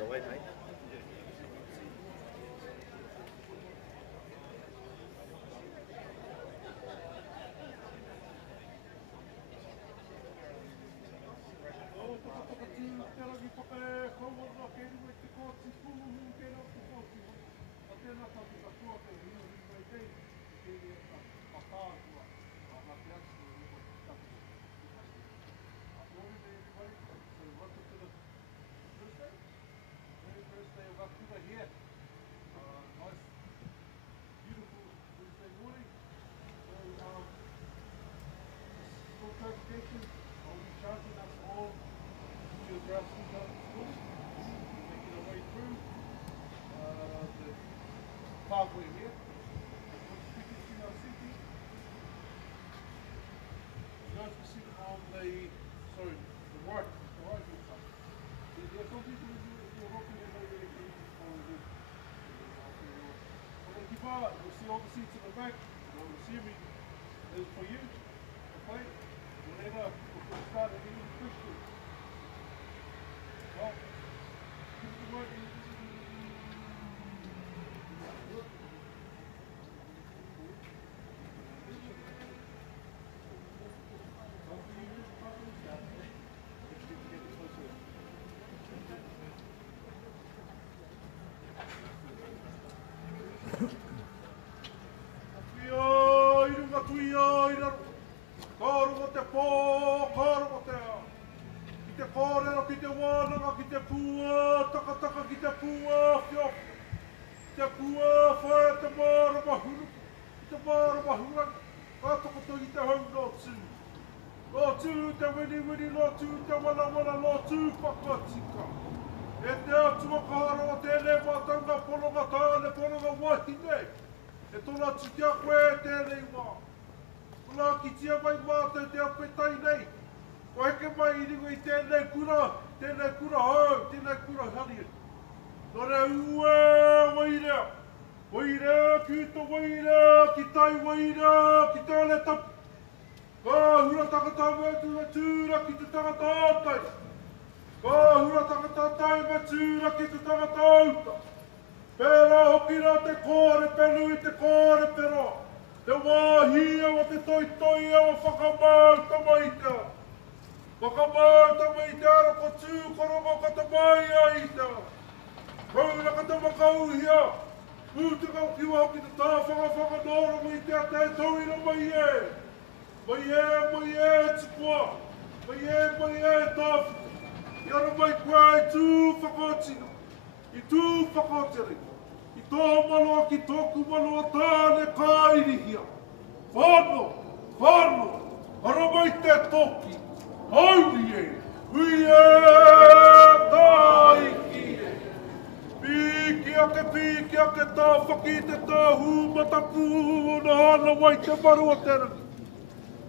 the way, mate. Powhiri here. You guys can see on the, sorry, the right side. There are some people who are hoping they know really can follow this. But if you are, you'll see all the seats in the back. I'm assuming is for you. Okay? Whenever we start a new Christian. Well, give it the word.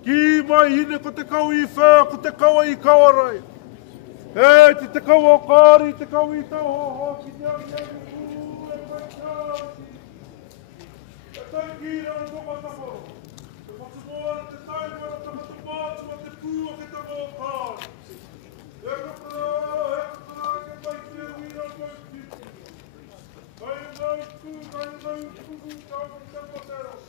Ki mai hine ko te kau I whea, ko te kaua I kawarai. E, te kaua o kāri, te kau I tau ho, ki te ari ari, e mai kāsi. E tai ki rana ko matamoro. Te matamoro, te tai mara, te matamātu, ma te pūa ke tamo o kāri. E kapara, ke mai te wira mai kiti. Kai mai ku, kau te matera.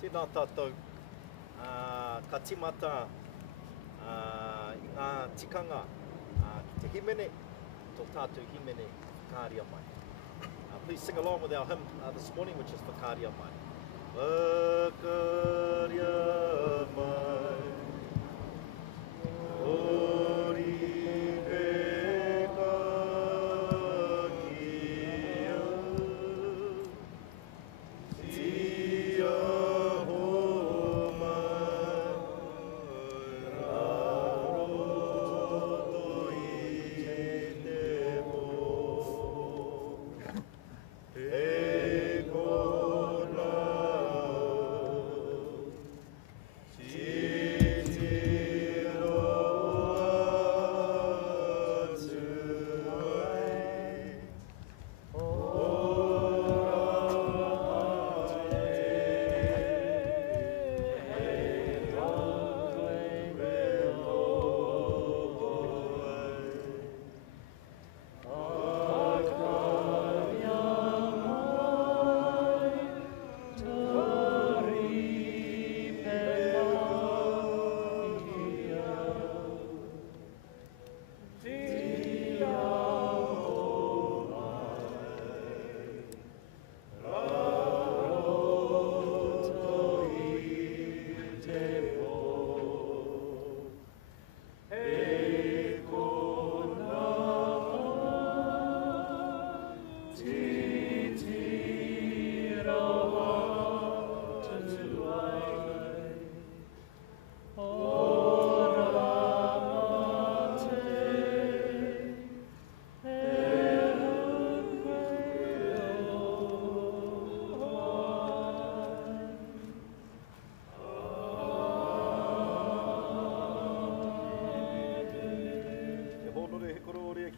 Tēnā tātou, ka timata I ngā tikanga ki te himene, tō tātou himene whakaaria mai. Please sing along with our hymn this morning, which is Whakaaria mai. Whakaaria mai, ori he ka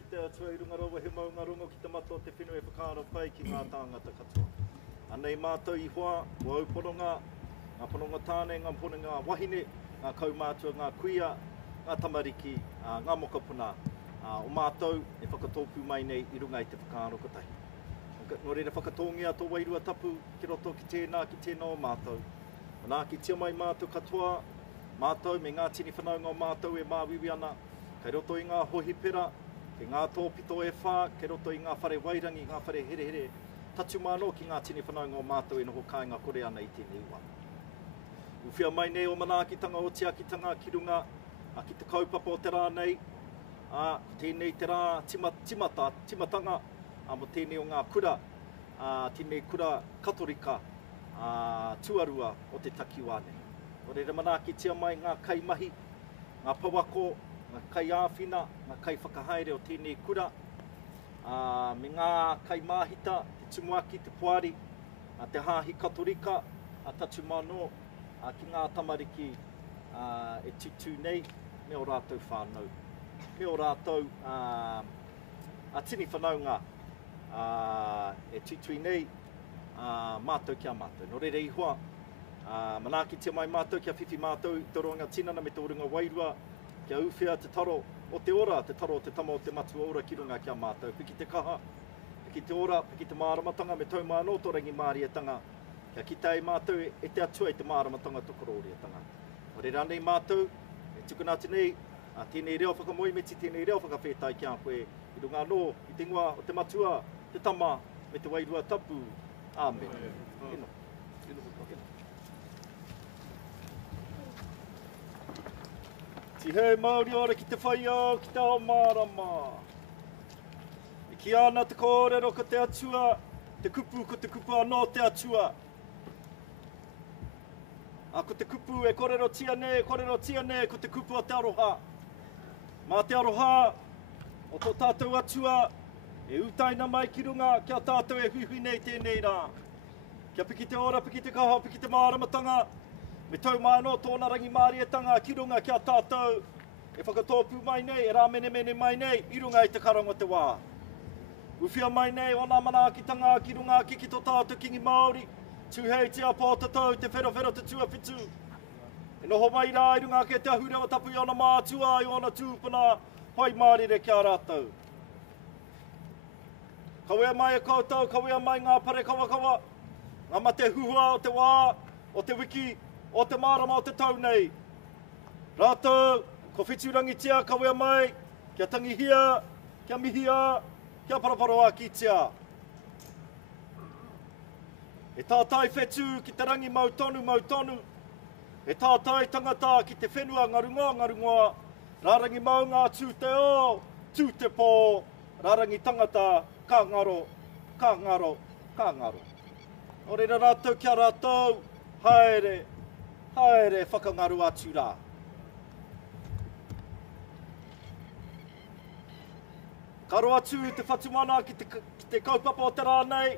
kia, tia ho mai, raroto I te mo, he kona, te whenua e whakaaro pai ki ngā tāngata katoa. Anei mātou I hoa, o au poronga, ngā poronga tāne, ngā poronga wahine, ngā kaumātua, ngā kuia, ngā tamariki, ngā mokapuna, o mātou e whakatōpu mai nei I runga I te whakaaro kotahi. Nō reira whakatongia tō wairua tapu ki roto ki tēnā, ki tēnā o mātou. Nā ki tia mai mātou katoa, mātou me ngā tini whanaunga o mātou e māwiwi ana, kei roto I ngā hohi pera, ke ngā tōpito e whā, ke roto I ngā whare wairangi, ngā whare here here, tatu māno ki ngā tini whanaunga o mātou e noho kāinga kore ana I tēnei ua. Uwhia mai nei o manaakitanga o te akitanga ki runga, ki te kaupapa o te rā nei, tēnei te rā timatanga, mo tēnei o ngā kura, tēnei kura katorika, tuarua o te takiwā nei. O reira manakitia mai ngā kaimahi, ngā pawako, ngā kai āwhina, ngā kai whakahaere o tēnei kura, me ngā kai māhita, te tumuaki, te puari, te hāhi katorika, tatu mano, ki ngā tamariki e tutu nei, me o rātou whānau. Me o rātou tini whanaunga e tutu nei, mātou kia mātou. Nō reira ihoa, manaki te mai mātou kia whiwhi mātou, te ronga tinana me te orunga wairua, kia uwhia te taro o te ora, te taro o te tama o te matua ora ki runga kia mātou. Piki te kaha, piki te ora, piki te māramatanga me tau māno tō rangi māriatanga. Kia ki tai mātou e te atua I te māramatanga tokoro oriatanga. O reira nei mātou, e tukuna atu nei, tēnei reo whakamoimeti, tēnei reo whakawhetai kia koe. I runga anō, I te ngua o te matua, te tama, me te wairua tapu. Amen. Eno. Ti hei Māori ora ki te Fai'aho, ki te ao mārama. E ki ana te kōrero ko te atua, te kupu ko te kupu anō te atua. Ko te kupu e kōrero tia nei, ko te kupu o te aroha. Mā te aroha, o tō tātou atua, e utaina mai ki runga, kia tātou e huihui nei tēnei rā. Kia piki te ora, piki te kaha, piki te māramatanga, me tau mai anō tōna rangi māriatanga ki runga kia tātou e whakatōpu mai nei, e rā mene mai nei, I runga I te karanga te wā. Uwhia mai nei, o nā manaakitanga ki runga ki tō tātou kingi Māori, tūhei te apōtatau, te whero te tuawhitu. E noho mai rā I runga ke te ahurewa tapu I ona mātua, I ona tūpuna, hoi mārire kia rātou. Kawea mai e koutou, kawea mai ngā pare kawa, ngā mate huhua o te wā, o te wiki, o te marama o te tau nei. Rātou, ko whiturangitia ka wea mai, kia tangihia, kia mihia, kia paraparoa ki tia. E tātai whetū ki te rangi mautonu, e tātai tangata ki te whenua ngarungoa, rārangi mau ngā tū te o, tū te pō, rārangi tangata, ka ngaro. O reira rātou kia rātou, haere, whakangaru atu rā. Karo atu te whatumana ki te kaupapa o te rānei.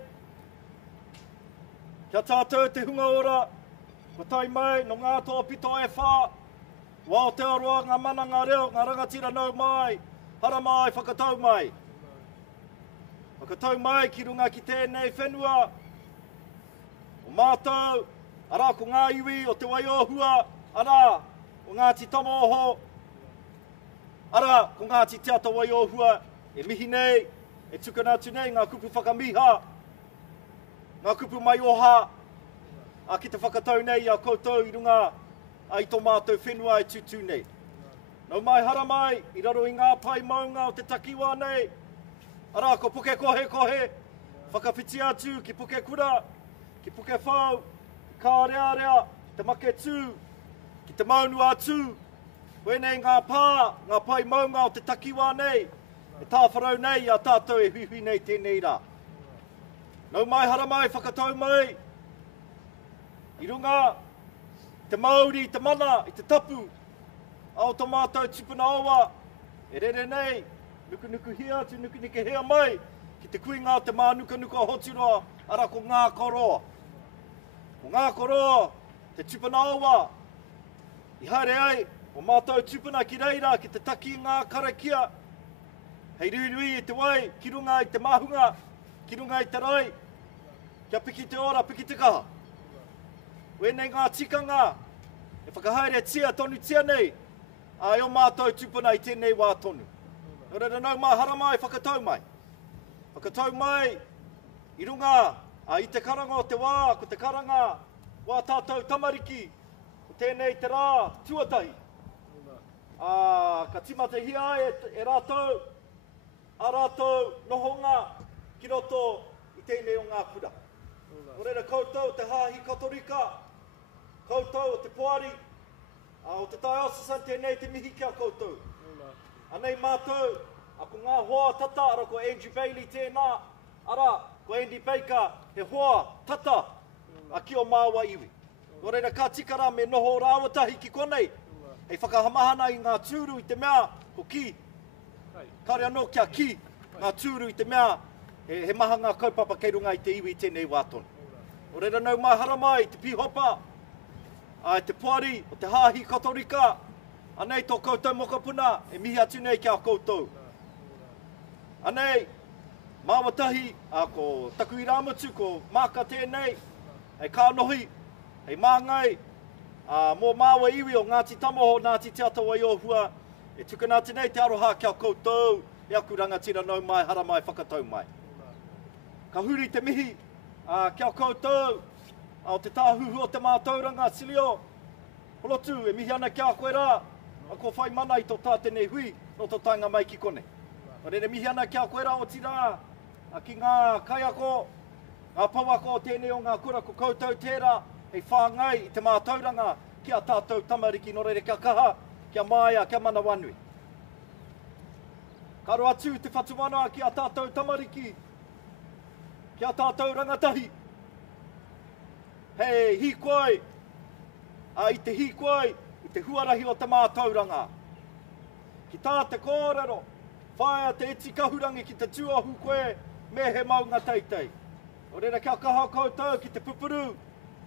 Kia tātou te hunga ora, ko tai mai no ngā toa pito e whā. Wā o te aroa ngā mana ngā reo, ngā rangatira nau mai, hara mai, whakatau mai. Whakatau mai ki runga ki tēnei whenua. O mātou, ara ko ngā iwi o te waiohua, ara o Ngāti Tamoho, ara ko Ngāti Te Ata Waiohua, e mihi nei, e tukanatu nei ngā kupu whakamiha, ngā kupu mai oha, a ki te whakatau nei a koutou i runga a i tō mātou whenua e tutu nei. Nau mai hara mai, i raro i ngā pai maunga o te takiwa nei, ara ko puke kohe, whakawhiti atu ki puke kura, ki puke whau, ki kārearea, te make tū, ki te maunu atu, wēnei ngā pai maunga o te takiwa nei, e tāwharau nei a tātou e hui nei tēnei rā. Nau mai hara mai, whakatau mai, i runga, te Māori, te mana, i te tapu, ao tō mātou tupuna aua, e rere nei, nuku hia, tu nuku hea mai, ki te kuinga te mānuka hotiroa, ara ko ngā koroa. Ko ngā koroa, te tupuna aua, i haere ai, o mātou tupuna ki reira, ki te taki ngā karakia, hei ruirui i te wai, ki runga i te mahunga, ki runga i te rai, kia piki te ora, piki te kaha. Wēnei ngā tikanga, e whakahaere tia tonu tia nei, a o mātou tupuna i tēnei wā tonu. Nō reira nau mai hara mai, whakatau mai. Whakatau mai, i runga, a i te karanga o te wā, ko te karanga, wā tātou tamariki, ko tēnei te rā, tuatahi. Ka timata hia e rātou, a rātou nohonga ki roto i tēnei o ngā kura. Nō reira koutou te hāhi katorika, koutou o te poari, o te taiosasan tēnei te mihi kia koutou. Anei mātou, a ko ngā hoa tata, ara ko Andrew Bailey tēnā, ara ko Andy Baker, he hoa tata, a ki o māua iwi. Nō reira ka tikara me noho rāwatahi ki konei, hei whakahamahana i ngā tūru i te mea, ko ki, kare anō kia ki, ngā tūru i te mea, he maha ngā kaupapa kei runga i te iwi i tēnei wātonu. O reira nau mai hara mai, te pihopa, te poari, o te hāhi katorika, anei tō koutou mokapuna, e mihi atu nei kia koutou. Anei, māwatahi, ko taku i rāmutu, ko māka tēnei, hei kānohi, hei māngai, mō māua iwi o Ngāti Tamoho, Ngāti Te Ata Waiohua, e tukanatu nei te aroha kia koutou, e aku rangatira nau mai, hara mai, whakatau mai. Ka huri te mihi, kia koutou, o te tāhuhu o te mātauranga, Silio, holotu, e mihi ana kia koe rā, a ko whai mana i tō tātenei hui, no tō tainga mai ki kone. O rere mihi ana kia koe rā o tira, ki ngā kaiako, ngā pauako o tēnei o ngā kura, ko koutou tērā, hei whāngai i te mātauranga, kia tātou tamariki, no rere kia kaha, kia māia, kia mana wanui. Karo atu te whatumana kia tātou tamariki, kia tātou rangatahi. Hei, hikoi, i te hikoi, i te huarahi o te mātauranga. Ki tā te kōrero, whaia te eti kahurangi ki te tuahu koe, me he maunga teitei. O reira kia kaha koutou ki te pupuru,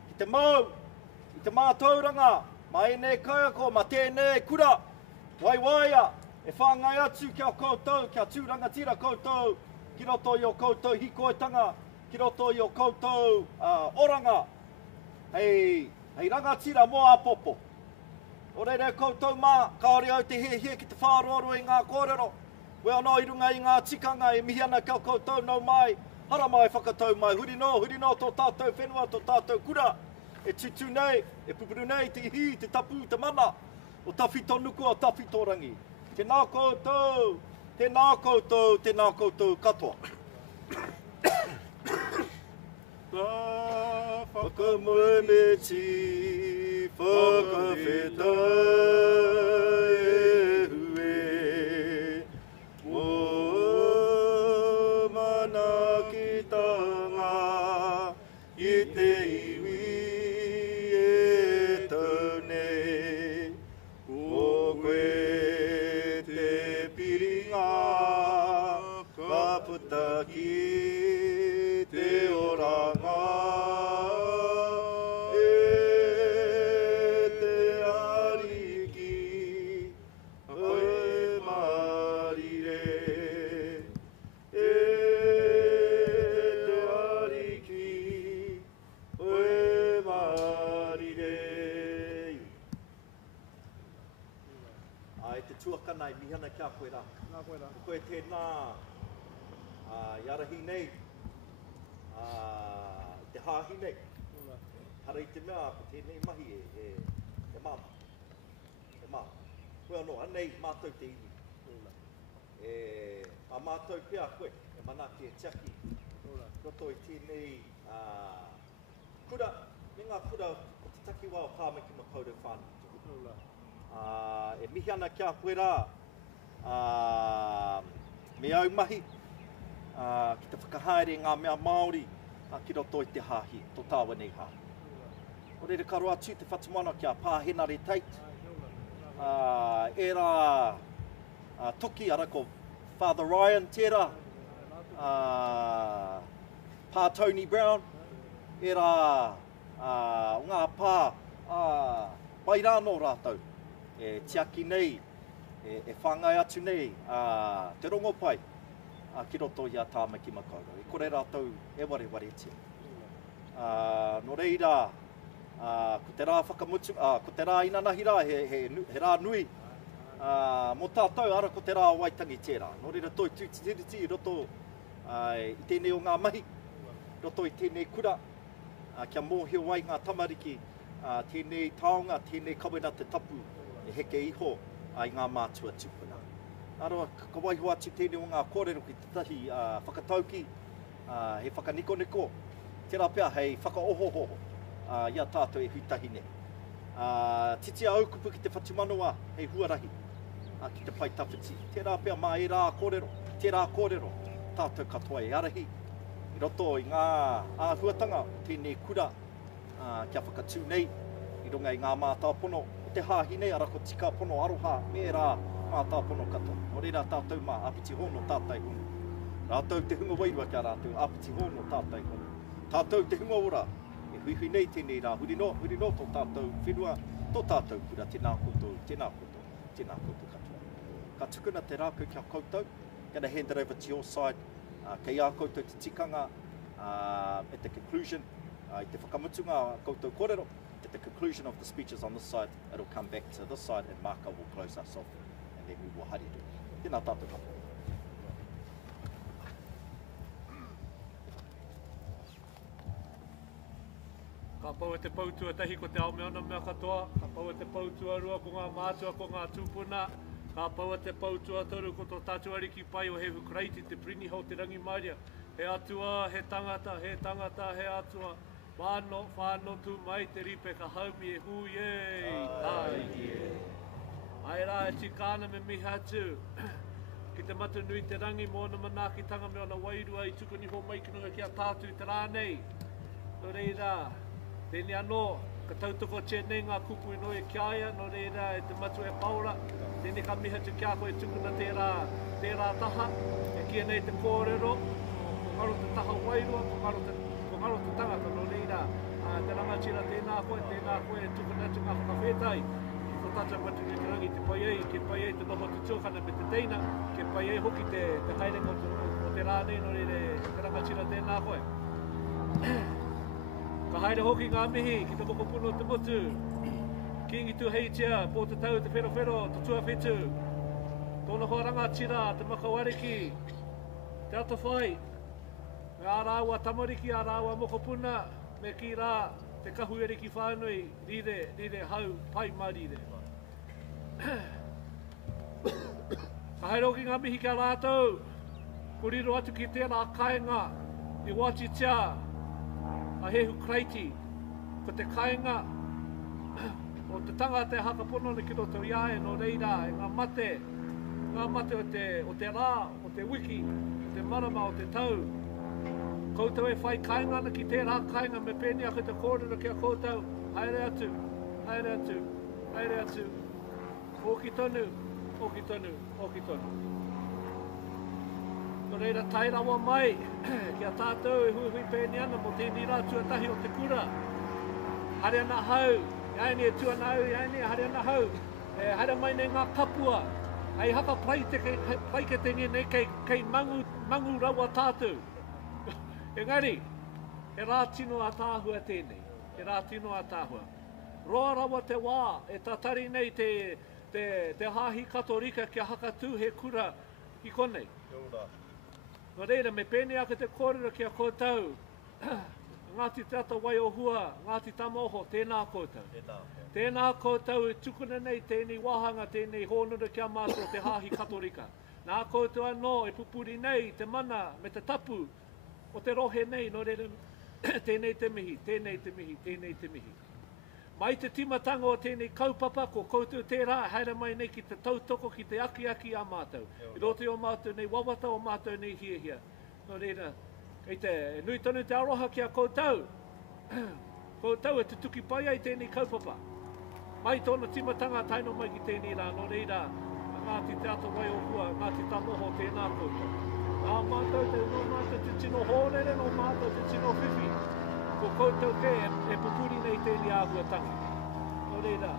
ki te mau, i te mātauranga, ma enei kaiako, ma tēnei kura, waiwaia, e whāngai atu kia koutou, kia tūrangatira koutou, ki roto i o koutou hikoitanga, ki roto i o koutou oranga, hei rangatira mo a popo. O reire koutou mā, kaore au te he ki te whāroaro i ngā kōrero, we anō i runga i ngā tikanga, e mihi ana kia koutou nau mai, hara mai whakatau mai, huri no tō tātou whenua, tō tātou kura, e tutu nei, e pupuru nei, te ihi, te tapu, te mana, o tawhi tonuku o tawhi tōrangi. Tēnā koutou, tēnā koutou, tēnā koutou katoa. Whakamoemeti, whakawhetai e hue, mō mana ki tanga, I te iwi e taunei, ko koe te piringa, ka puta ki te oranga. Tuakanai mihana kia koe rā. Koe tēnā iarahi nei, te hāhi nei. Hara I te mea, ko tēnei mahi e māma. E māma. Koe anō, anei mātou te iwi. A mātou pia koe, e manaki e tiaki. Roto I tēnei kura, me ngā kura o te takiwā o pāmeki ma kaurau whānau. E mihi ana kia koe rā, me au mahi, ki te whakahaere ngā mea Māori, ki roto I te hāhi, tō tāua nei hā. O reira karo atu te whatumana kia pāhena re teit. E rā toki ara ko Father Ryan tērā, Pā Tony Brown, e rā o ngā pā pai rāno rātou. E tiaki nei, e whangai atu nei, te rongo pai, ki roto I a tāmaki makaurau. E kore rātou e ware te. No reira, ko te rā whakamutu, ko te rā inanahi rā, he rā nui, mō tātou ara ko te rā waitangi tērā. No reira toi tūtiriti roto I tēnei o ngā mahi, roto I tēnei kura, kia mōhio wai ngā tamariki, tēnei taonga, tēnei kawena te tapu, e heke iho ai ngā mātua tupuna. Aroa, ka waiho atu tēnei o ngā kōrero ki te tahi whakatauki, he whakaniko-niko, tērā pia hei whakaohoho, ia tātou e hutahi ne. Titi a aukupu ki te whatumanoa, hei huarahi, ki te pai tawhiti. Tērā pia mā e rā kōrero, tērā kōrero, tātou katoa e arahi. I roto I ngā āhuatanga, tēnei kura, kia whakatū nei, I runga I ngā mātāpono, te hāhi nei ara ko tika pono aroha, me rā mātāpono katoa. O reira tātou mā apiti hono tātai hono. Rātou te hunga wairua kia rātou apiti hono tātai hono. Tātou te hunga ora, e hui nei tēnei rā hurino tō tātou whenua, tō tātou kura, tēnā koutou katoa. Ka tukuna te rākau kia koutou, gonna hand it over to your side, kei a koutou te tikanga, at the conclusion, I te whakamutunga koutou kōrero, at the conclusion of the speeches on this side, it'll come back to this side and Marka will close us off and then we will hariru. Tēnā tātou katoa. Ka pau e te pautua tahi ko te ao meona mea katoa, ka pau e te pautua rua ko ngā mātua ko ngā tūpuna, ka pau e te pautua toru ko tō tātua ariki pai o he hukraiti te prini hau te rangi maria. He atua, he tangata, he atua. Whāno tū mai te ripe ka haumi e hu yei. Tāiki e. Ai rā e tikāna me miha atu. Ki te matu nui te rangi mōna manaakitanga me ona wairua I tukuni ho mai kinunga ki a tātu te rānei. No reira, tēnei anō, ka tautoko tēnei ngā kupu ino e kiaia, no reira e te matu e paura. Tēnei ka miha tu kia koe tukuna tērā taha, e kia nei te kōrero, ko ngaro te taha wairua, ko ngaro te tangata, no reira. Te rangatira tēnā koe e tukuna tu ngā whakawhetai. Ko tātou matu nui te rangi te pai ei te noho te tōkana me te teina, ke pai ei hoki te haerenga o te rānei, no reire te rangatira tēnā koe. Ka haere hoki ngā mihi ki te mokopuno te motu. Kingi tu heitia, po te tau te whero, te tua whetu. Tōna hoa rangatira, te makawariki, te ato whai. Me ārāua tamariki, ārāua mokopuna, me ki rā, te kahuere ki whānui, rire hau, pai marire. Ka hairoki ngā mihi kia rātou, kuriro atu ki tērā kāinga, i wati tia, a hehu kreiti, ko te kāinga, o te tanga te hakapono ni ki roto iae no reira, e ngā mate o te rā, o te wiki, o te marama, o te tau. Koutou e whai kāinga ana ki tērā kāinga me pēni a te kōrero kia koutou, haere atu, haere atu, haere atu, oki tonu, oki tonu, oki tonu. No reira tai rawa mai, kia tātou e hui pēni ana mo tēni rā tuatahi o te kura. Hare ana hau, iaini e tuanau, iaini e hare ana hau, e hare mai nei ngā kapua, ai haka praiketengi nei kei mangu rawa tātou. Engari, e rā tino a tāhua tēnei, e rā tino a tāhua. Roa rawa te wā, e tatari nei te hāhi katorika kia haka tū he kura ki konei. No reira, me pēne ake te kōrero kia kōtau, ngāti tata wai o hua, ngāti tamoho, tēnā kōtau. Tēnā kōtau e tukuna nei tēnei wahanga, tēnei hōnura kia mātua te hāhi katorika. Nā kōtau anō e pupuri nei te mana me te tapu o te rohe nei, no reira, tēnei te mihi, tēnei te mihi, tēnei te mihi. Mai te timatanga o tēnei kaupapa, ko koutou tērā, haere mai nei ki te tautoko, ki te aki a mātou. I roto o mātou nei wawata o mātou nei hia. No reira, kei te nui tonu te aroha kia koutou. Koutou e te tuki pai ai tēnei kaupapa. Mai tōna timatanga taino mai ki tēnei rā, no reira, ngāti te ato wai o hua, ngāti tamoho tēnā koutou. Nā mātou no mātou te tino hōrere, no mātou te tino whiwhi. Ko koutou ke e pupuri nei tēnei āhuatanga. No reira,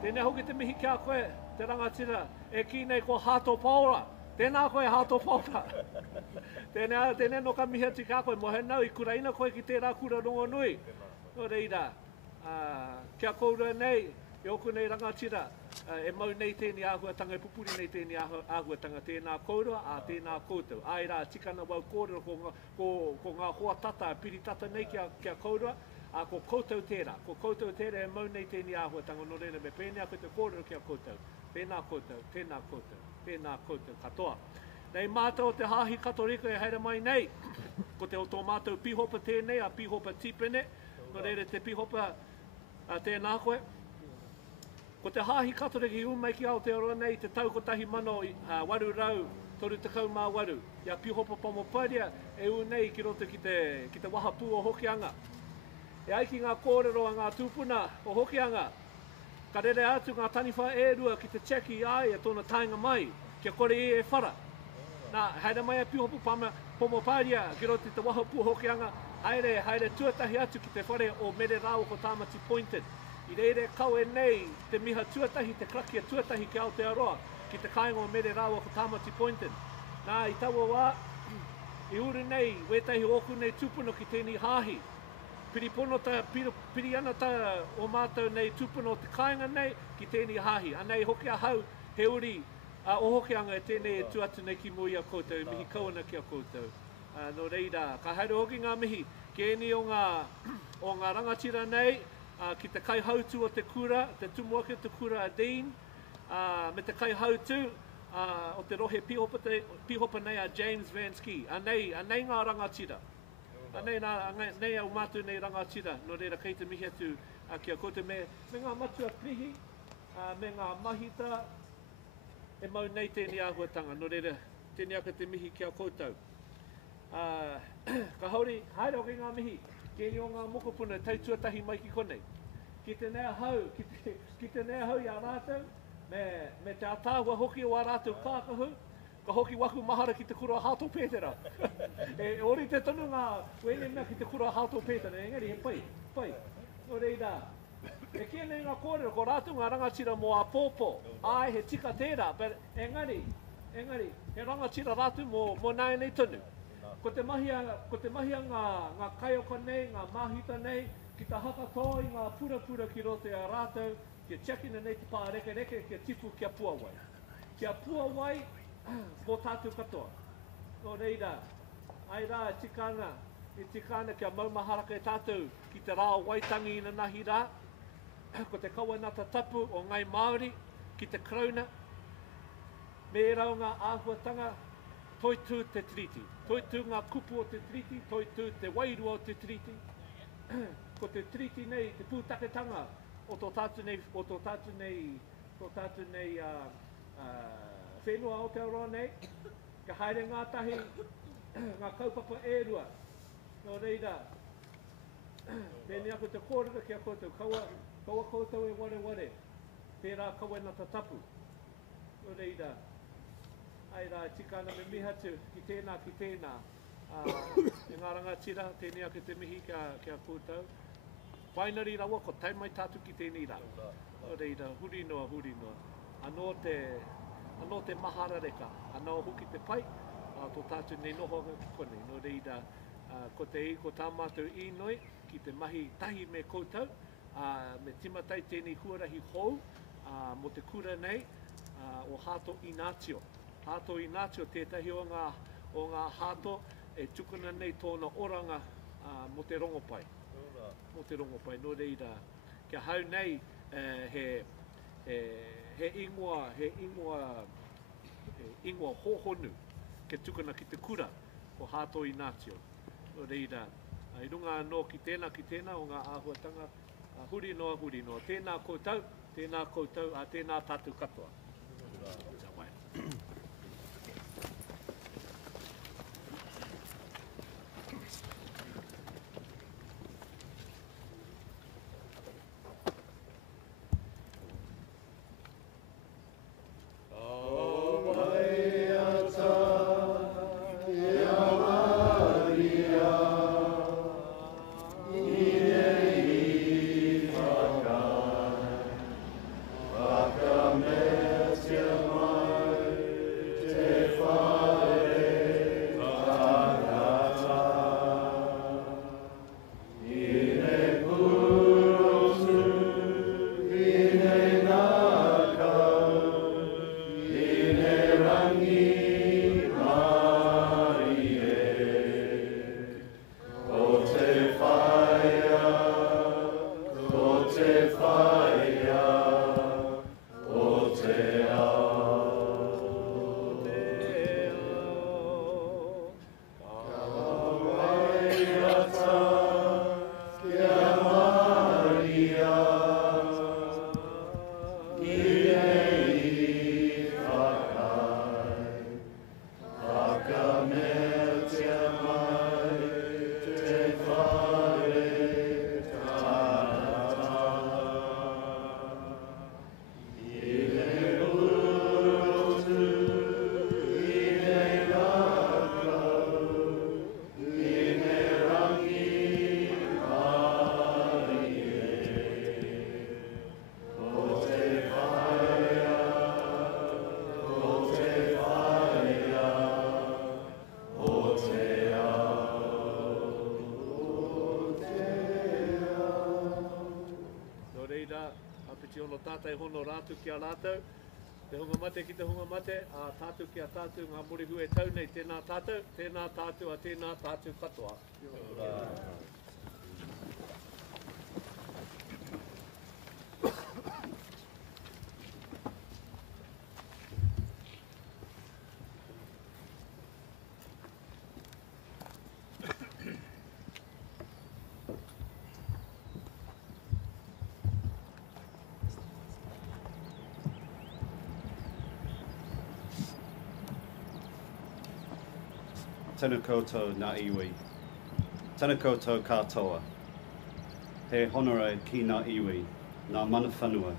tēnei hoki te mihi kia koe, te rangatira, e ki nei ko hāto paura. Tēnā koe hāto paura. Tēnei no ka mihi ati kia koe, mo he nau i kuraina koe ki tērā kura rongo nui. No reira, kia koura nei, e oku nei rangatira, e mau nei tēnei āhuatanga, e pupuri nei tēnei āhuatanga, tēnā koura, a tēnā koutou. Ai rā, tikana wau kōrero ko ngā hoa tata, piri tata nei kia koura, a ko koutou tērā. Ko koutou tērā e mau nei tēnei āhuatanga, no reira me pēnea ko te kōrero kia koutou. Tēnā koutou, tēnā koutou, tēnā koutou, katoa. Nei mātou te hāhi katorika e haere mai nei, ko te o tō mātou pihopa tēnei, a pihopa tipene, no reira te pihopa tēnā koe. Ko te hāhi katoriki i umai ki Aotearoa nei, te taukotahi mano waru rau, toru te kaumā waru. Ia pihopa pomoparia e u nei ki roto ki te wahapū o Hokianga. E aiki ngā kōrero a ngā tūpuna o Hokianga, ka rere atu ngā taniwha e rua ki te cheki ai e tōna tainga mai, kia kore e whara. Nā, haere mai a pihopa pomoparia ki roto te wahapū o Hokianga, haere tuatahi atu ki te whare o mere rau ko Tāmati Pointed. I reire kau e nei te miha tuatahi, te krakia tuatahi ki Aotearoa, ki te kāinga o mere rāua ko Tāmati Pointed. Nā, i taua wā, i uru nei, wetahi oku nei tūpuno ki tēnei hāhi. Piri ana ta o mātou nei tūpuno o te kāinga nei ki tēnei hāhi. Anei hoki a hau, he uri o Hokianga e tēnei e tuatu nei ki mui a koutou, mihi kauna ki a koutou. No reira, ka haere hoki ngā mihi, ke eni o ngā rangatira nei, ki te kai hautu o te kura, te tumuake te kura a Dean, me te kai hautu o te rohe pihopa nei a James Vansky, anei ngā rangatira. Anei au mātou nei rangatira, no reira kei te mihi atu kia koutou me ngā matua prihi, me ngā mahita, e mau nei tēnei āhuatanga, no reira tēnei aka te mihi kia koutou. Ka hauri, haere hoki ngā mihi, kēni o ngā mokopuna tautuatahi mai ki konei. Ki te nea hau, ki te nea hau i a rātou, me te atāhua hoki o a rātou kākahu, ka hoki waku mahara ki te kura hātou pētera. E ori te tonu ngā wene mea ki te kura hātou pētera, engari he pai. O reira, e kia nei ngā kōrero, ko rātou ngā rangatira mo a pōpō, ai he tika tērā, engari, he rangatira rātou mo nai nei tonu. Ko te mahia ngā kaioko nei, ngā mahita nei, ki te haka tōi ngā pura ki roto a rātou, kia chekina nei te pāreke, kia tipu kia pua wai. Kia pua wai, mō tātou katoa. No reira, ai rā tikana, e tikana kia maumaharaka e tātou ki te rā waitangi ina nahi rā, ko te kawanata tapu o ngai Māori, ki te krauna, me e rau ngā āhuatanga, toitū te triti. Toitū ngā kupu o te triti, toitū te wairua o te triti. Ko te triti nei, te pūtaketanga o tō tātu nei, whenua o te aroa nei, ka haere ngā tahi, ngā kaupapa e rua. Nō reira, tēnei aku te kōrera ki a koutou, kaua koutou e ware, tērā kawanata tapu. Nō reira, ai rā, tikana me mihatu ki tēnā, e ngā rangatira, tēnei aku te mihi kia koutou. Whainari rawa, ko taimai tātu ki tēnei rā. Nō reira, huri noa. Anō te mahara reka, anō hoki te pai, tō tātu nei noho ki kone. Nō reira, ko tā mātou i noi, ki te mahi tahi me koutou, me timatai tēnei huarahi hou, mo te kura nei, o Hato Ignatius. Hato Ignatius, tētahi o ngā hato, e tukuna nei tōna oranga mo te rongopai. Nō reira, kia hau nei, he ingoa hohonu, ke tukuna ki te kura, o Hato Ignatius. Nō reira, i runga anō ki tēnā o ngā āhuatanga, huri noa. Tēnā koutou, tēnā tātou katoa. Tātai hono rātu ki a rātou, te hunga mate ki te hunga mate, a tātou ki a tātou, ngā morihu e tau nei tēnā tātou, a tēnā tātou katoa. Tēnā koutou nā iwi. Tēnā koutou katoa. He honore ki nā iwi, nā mana whanua.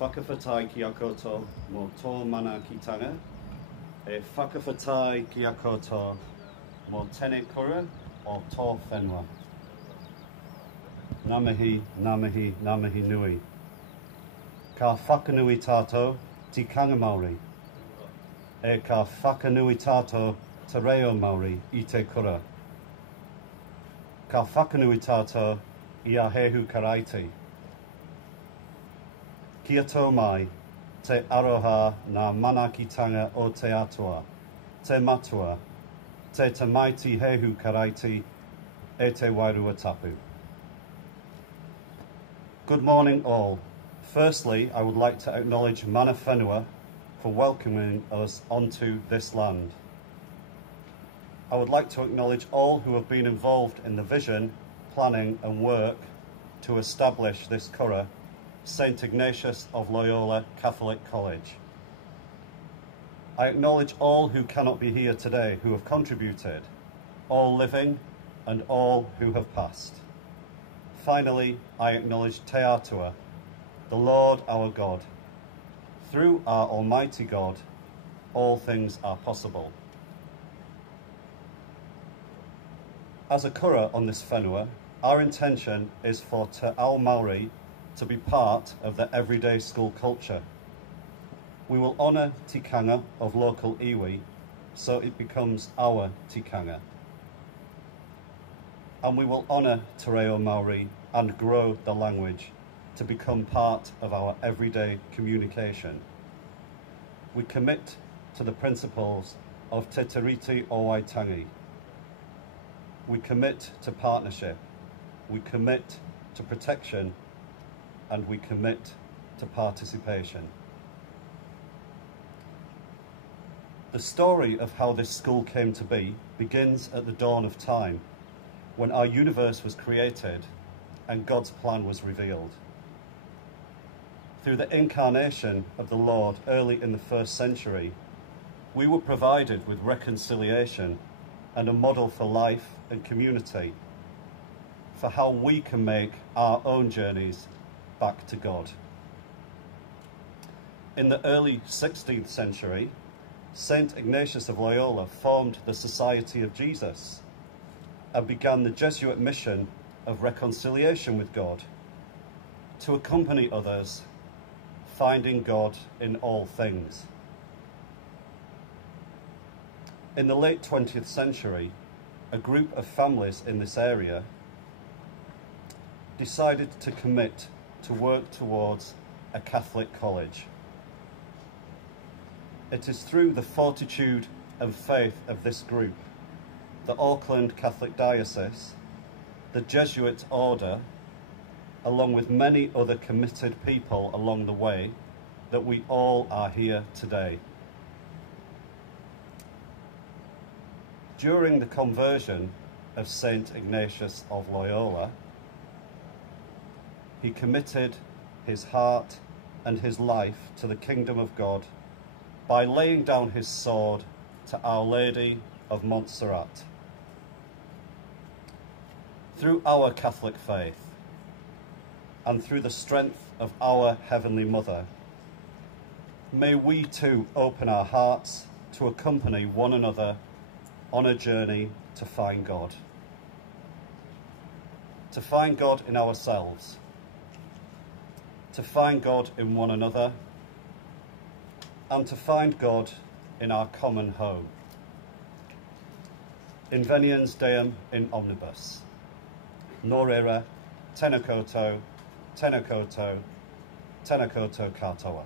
Whakawhatai ki a koutou mō tō mana ki tanga. E whakawhatai ki a koutou mō tēnei kura o tō whenua. Nā mihi nui. Ka whakanui tātou tikanga Māori. E ka whakanui tātou te reo Māori i te kura. Ka whakanui tātou i a hehu karaiti. Kia tau mai, te aroha nā manakitanga o te atua, te matua, te te maiti hehu karaiti, e te wairua tapu. Good morning all. Firstly, I would like to acknowledge Mana Whenua for welcoming us onto this land. I would like to acknowledge all who have been involved in the vision, planning and work to establish this Cura, St. Ignatius of Loyola Catholic College. I acknowledge all who cannot be here today who have contributed, all living and all who have passed. Finally, I acknowledge Te Atua, the Lord our God. Through our Almighty God, all things are possible. As a Cura on this whenua, our intention is for Te Ao Māori to be part of the everyday school culture. We will honour tikanga of local iwi so it becomes our tikanga. And we will honour Te Reo Māori and grow the language to become part of our everyday communication. We commit to the principles of Te Tiriti o Waitangi. We commit to partnership, we commit to protection, and we commit to participation. The story of how this school came to be begins at the dawn of time, when our universe was created and God's plan was revealed. Through the incarnation of the Lord early in the 1st century, we were provided with reconciliation and a model for life and community, for how we can make our own journeys back to God. In the early 16th century, St. Ignatius of Loyola formed the Society of Jesus and began the Jesuit mission of reconciliation with God, to accompany others, finding God in all things. In the late 20th century, a group of families in this area decided to commit to work towards a Catholic college. It is through the fortitude and faith of this group, the Auckland Catholic Diocese, the Jesuit Order, along with many other committed people along the way, that we all are here today. During the conversion of St. Ignatius of Loyola, he committed his heart and his life to the kingdom of God by laying down his sword to Our Lady of Montserrat. Through our Catholic faith and through the strength of our Heavenly Mother, may we too open our hearts to accompany one another on a journey to find God. To find God in ourselves, to find God in one another, and to find God in our common home. Inveniens Deum in omnibus. Nō tēnā koutou, tēnā koutou, tēnā koutou katoa.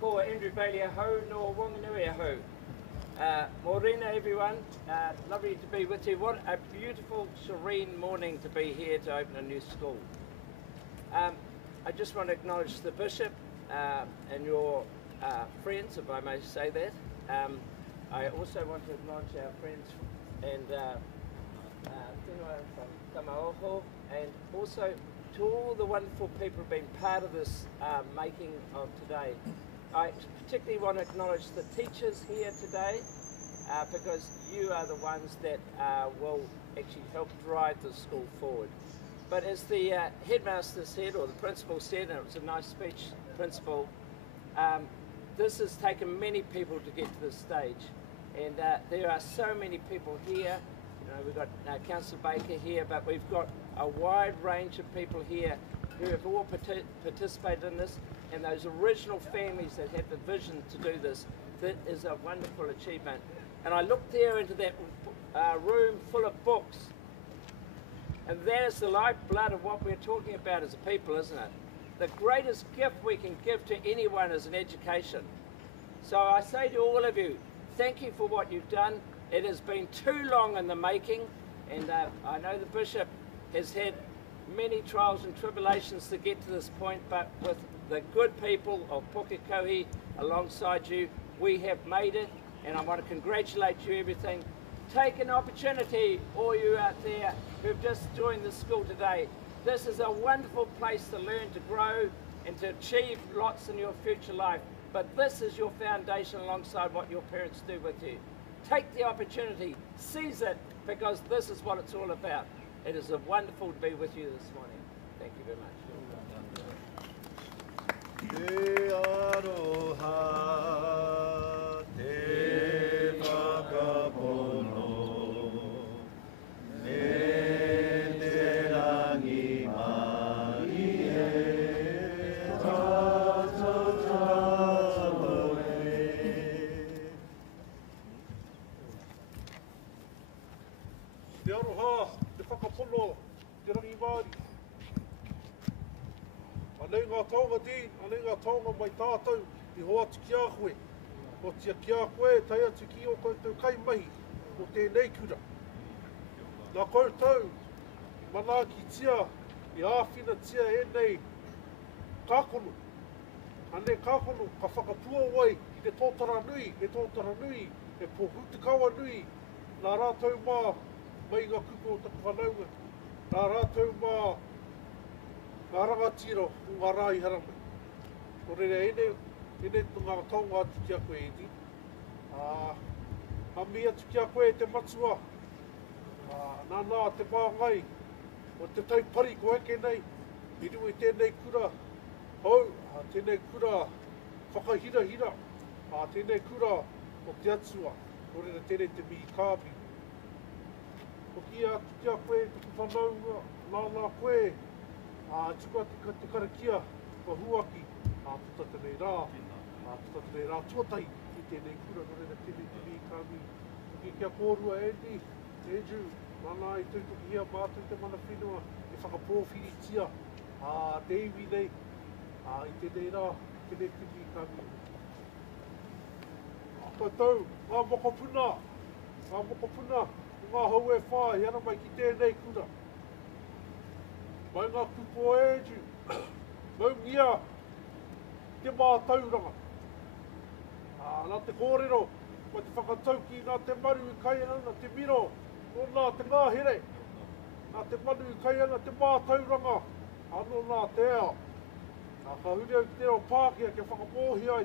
Ko Andrew Bailey aho, no Wanganui aho. Morena everyone, lovely to be with you. What a beautiful, serene morning to be here to open a new school. I just want to acknowledge the Bishop and your friends, if I may say that. I also want to acknowledge our friends and whenua from Fai'aho, and also to all the wonderful people who have been part of this making of today. I particularly want to acknowledge the teachers here today because you are the ones that will actually help drive the school forward. But as the headmaster said, or the principal said, and it was a nice speech, principal, this has taken many people to get to this stage. And there are so many people here. You know, we've got Councillor Baker here, but we've got a wide range of people here who have all participated in this, and those original families that had the vision to do this. That is a wonderful achievement. And I looked there into that room full of books, and that is the lifeblood of what we're talking about as a people, isn't it? The greatest gift we can give to anyone is an education. So I say to all of you, thank you for what you've done. It has been too long in the making, and I know the Bishop has had many trials and tribulations to get to this point, but with the good people of Pukekohe alongside you, we have made it, and I want to congratulate you everything. Take an opportunity, all you out there who've just joined the school today. This is a wonderful place to learn, to grow, and to achieve lots in your future life. But this is your foundation alongside what your parents do with you. Take the opportunity, seize it, because this is what it's all about. It is wonderful to be with you this morning. Thank you very much. Te aroha, te whakapono, me te rangi mai e tātou tātou e. Te aroha, te whakapono, te rangi maari. Anei ngā taonga din, anei ngā taonga mai tātou, i hoa tu kia koe. O tia kia koe, tai atu ki o koutou kaimahi, o tēnei kura. Nā koutou, mana ki tia, i āwhina tia e nei kākono. Anei kākono, ka whakapua wai i te tōtara nui, e pōhutikawa nui, nā rātou mā, mai ngā kupo o taku whanaunga, nā rātou mā, ngā rangatira o ngā rā i haramai. Ko rere ene tu ngā taonga atu kia koe eti. Ha mi atu kia koe te matua. Nā te pāngai, o te taupari ko eke nei, i rui tēnei kura hau, tēnei kura whakahira, tēnei kura o te atua, ko rere tēnei te mihi kāpi. Ko kia atu kia koe te whanaunga, nā koe, tuku atu te karakia, ka huaki, tutata nei rā, tuatai i tēnei kura, no reira tēnei te mihi kāmi. Ki kia kōrua Andrew, mana i tūtuki hia mātou te mana whenua, e whakapōwhiri tia, te iwi nei, i tēnei rā, tēnei te mihi kāmi. Tātou, ngā mokopuna, ngā hau e whā, i ana mai ki tēnei kura. Mai ngā kupo Andrew, maungia te mātauranga. Nā te kōrero, mai te whakatauki, nā te maru i kai ana, te miro, nā te ngāhere. Nā te manu i kai ana, te mātauranga, anō nā te ao. Ka huri au ki te reo Pākehā, ke whakapōhi ai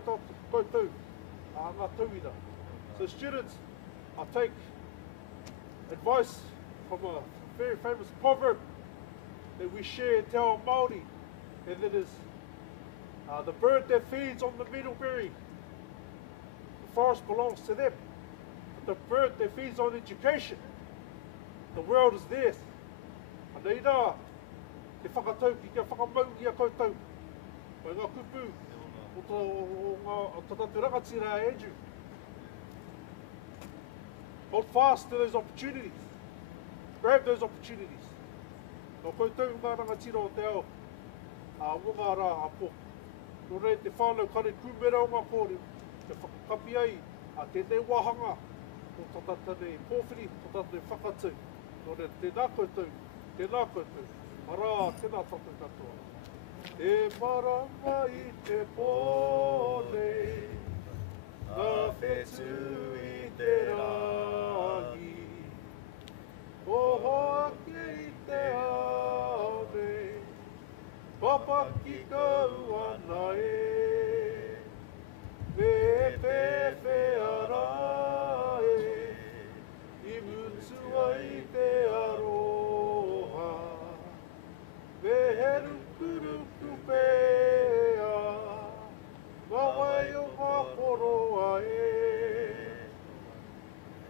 koutou, ngā tauira. So students, I take advice from a very famous proverb that we share in Te Ao Māori, and that is the bird that feeds on the meadowberry, the forest belongs to them. But the bird that feeds on education, the world is theirs. Anei rā, te whakatauki, kia whakamaungi a koutou, mai ngā kupu, o tata te rangatira Andrew. Hold fast to those opportunities. Grab those opportunities. Nō koutou ngā rangatira o te ao, wunga rā a pō. no re te whānau kare kūmera o ngā kōrero, te whakakapi ai, a tēnei wahanga, o tatatane pōwhiri, tatatane whakatau, no re tēnā koutou, ara, tēnā tātou katoa. E marama i te pōne, ngā whetū i te rangi, o hoake i te ame, papaki kau ana e, me pepe ara e, i mutu ai te aroha, me heru kuruku pea, mawai o ngā poroa e,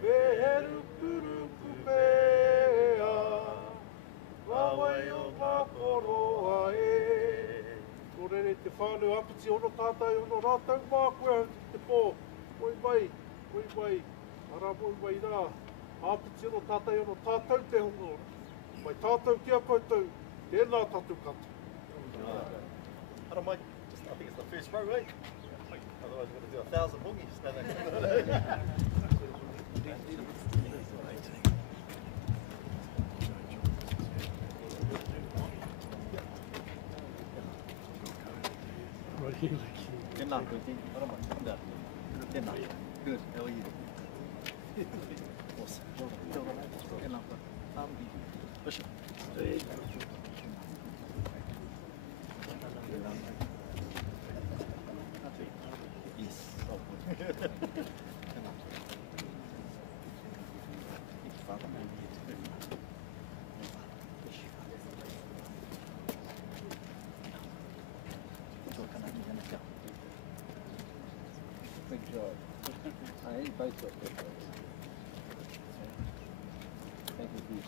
me heru kuruku pea, mawai o ngā poroa e. Ko rere te whānau apiti ono tātai ono rātau mā koe te pō. Moi mai, ara moi mai rā. Apiti ono tātai ono tātou te hongo. Mai tātou kia koutou, tēnā tātou katoa. Ara mai, I think it's the first row, eh? Otherwise we're going to do 1,000 boogies. Tēnā kouti, ara mai, tēnā. Good, how are you? Awesome. Tēnā kouti. Bishop. Good job. I ate both of them. Thank you.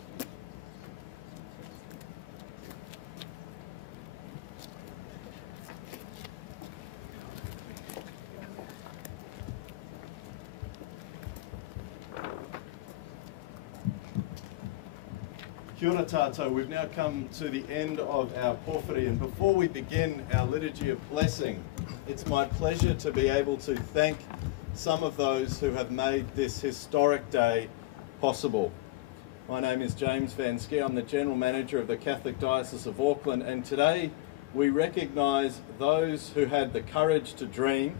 Kia ora tātou, we've now come to the end of our Powhiri, and before we begin our liturgy of blessing, it's my pleasure to be able to thank some of those who have made this historic day possible. My name is James Van Ski, I'm the General Manager of the Catholic Diocese of Auckland, and today we recognise those who had the courage to dream,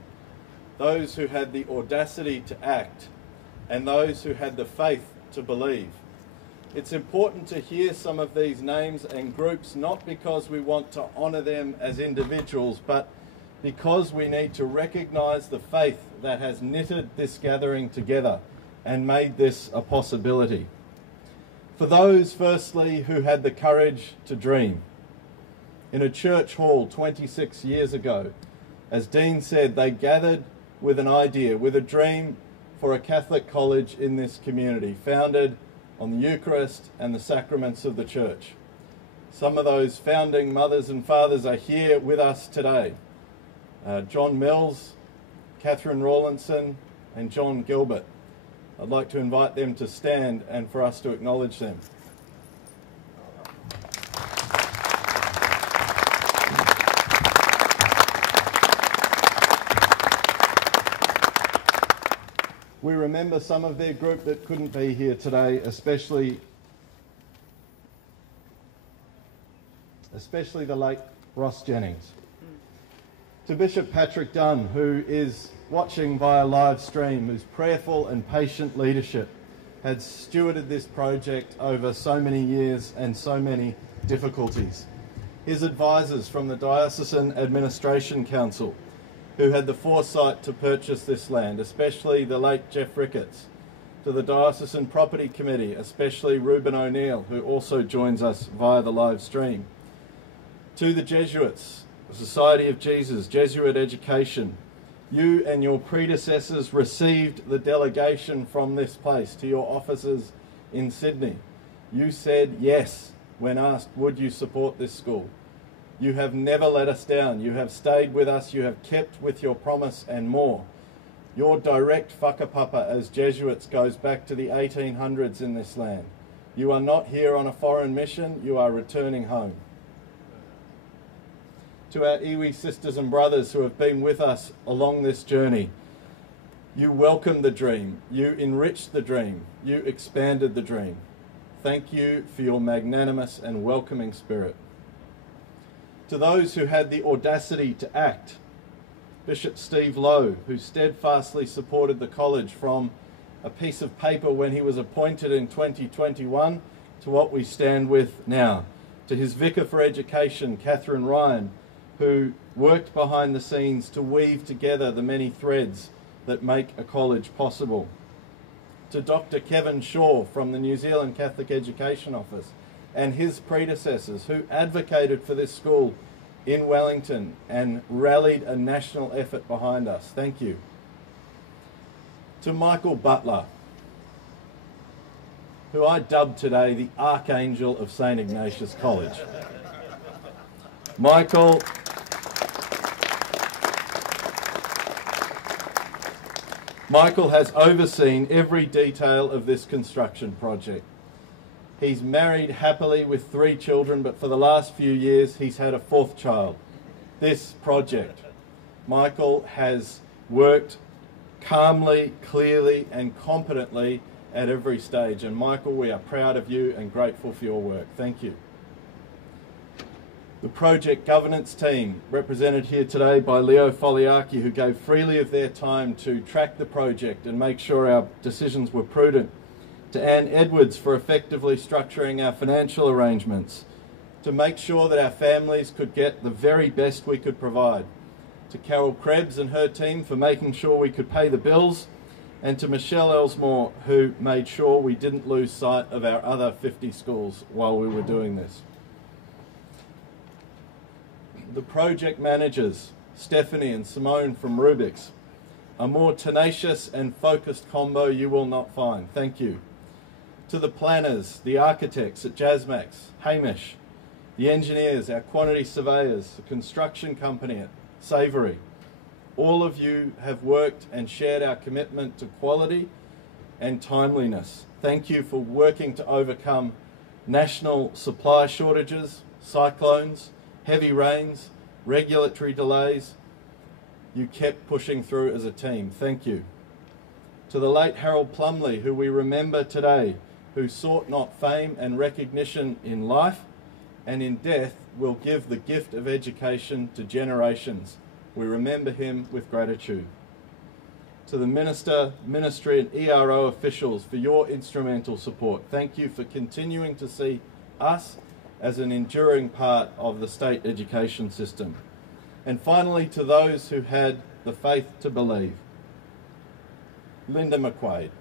those who had the audacity to act, and those who had the faith to believe. It's important to hear some of these names and groups, not because we want to honour them as individuals, but because we need to recognise the faith that has knitted this gathering together and made this a possibility. For those, firstly, who had the courage to dream. In a church hall 26 years ago, as Dean said, they gathered with an idea, with a dream for a Catholic college in this community, founded on the Eucharist and the sacraments of the Church. Some of those founding mothers and fathers are here with us today. John Mills, Catherine Rawlinson and John Gilbert. I'd like to invite them to stand and for us to acknowledge them. We remember some of their group that couldn't be here today, especially the late Ross Jennings. To Bishop Patrick Dunn, who is watching via live stream, whose prayerful and patient leadership had stewarded this project over so many years and so many difficulties. His advisors from the Diocesan Administration Council, who had the foresight to purchase this land, especially the late Jeff Ricketts. To the Diocesan Property Committee, especially Reuben O'Neill, who also joins us via the live stream. To the Jesuits, the Society of Jesus, Jesuit Education, you and your predecessors received the delegation from this place to your offices in Sydney. You said yes when asked, would you support this school? You have never let us down. You have stayed with us. You have kept with your promise and more. Your direct whakapapa as Jesuits goes back to the 1800s in this land. You are not here on a foreign mission. You are returning home. to our iwi sisters and brothers who have been with us along this journey. You welcomed the dream, you enriched the dream, you expanded the dream. Thank you for your magnanimous and welcoming spirit. To those who had the audacity to act, Bishop Steve Lowe, who steadfastly supported the college from a piece of paper when he was appointed in 2021 to what we stand with now. To his Vicar for Education, Catherine Ryan, who worked behind the scenes to weave together the many threads that make a college possible. To Dr. Kevin Shaw from the New Zealand Catholic Education Office and his predecessors who advocated for this school in Wellington and rallied a national effort behind us. Thank you. To Michael Butler, who I dubbed today the Archangel of St. Ignatius College. Michael has overseen every detail of this construction project. He's married happily with 3 children, but for the last few years he's had a 4th child. This project, Michael has worked calmly, clearly and competently at every stage. And Michael, we are proud of you and grateful for your work. Thank you. The project governance team, represented here today by Leo Foliaki, who gave freely of their time to track the project and make sure our decisions were prudent. To Anne Edwards for effectively structuring our financial arrangements, to make sure that our families could get the very best we could provide. To Carol Krebs and her team for making sure we could pay the bills, and to Michelle Elsmore, who made sure we didn't lose sight of our other 50 schools while we were doing this. The project managers, Stephanie and Simone from Rubik's, a more tenacious and focused combo you will not find. Thank you. To the planners, the architects at Jasmax, Hamish, the engineers, our quantity surveyors, the construction company at Savoury. All of you have worked and shared our commitment to quality and timeliness. Thank you for working to overcome national supply shortages, cyclones, heavy rains, regulatory delays. You kept pushing through as a team. Thank you. To the late Harold Plumley, who we remember today, who sought not fame and recognition in life, and in death will give the gift of education to generations. We remember him with gratitude. To the ministry and ERO officials for your instrumental support. Thank you for continuing to see us as an enduring part of the state education system. And finally, to those who had the faith to believe. Linda McQuaid.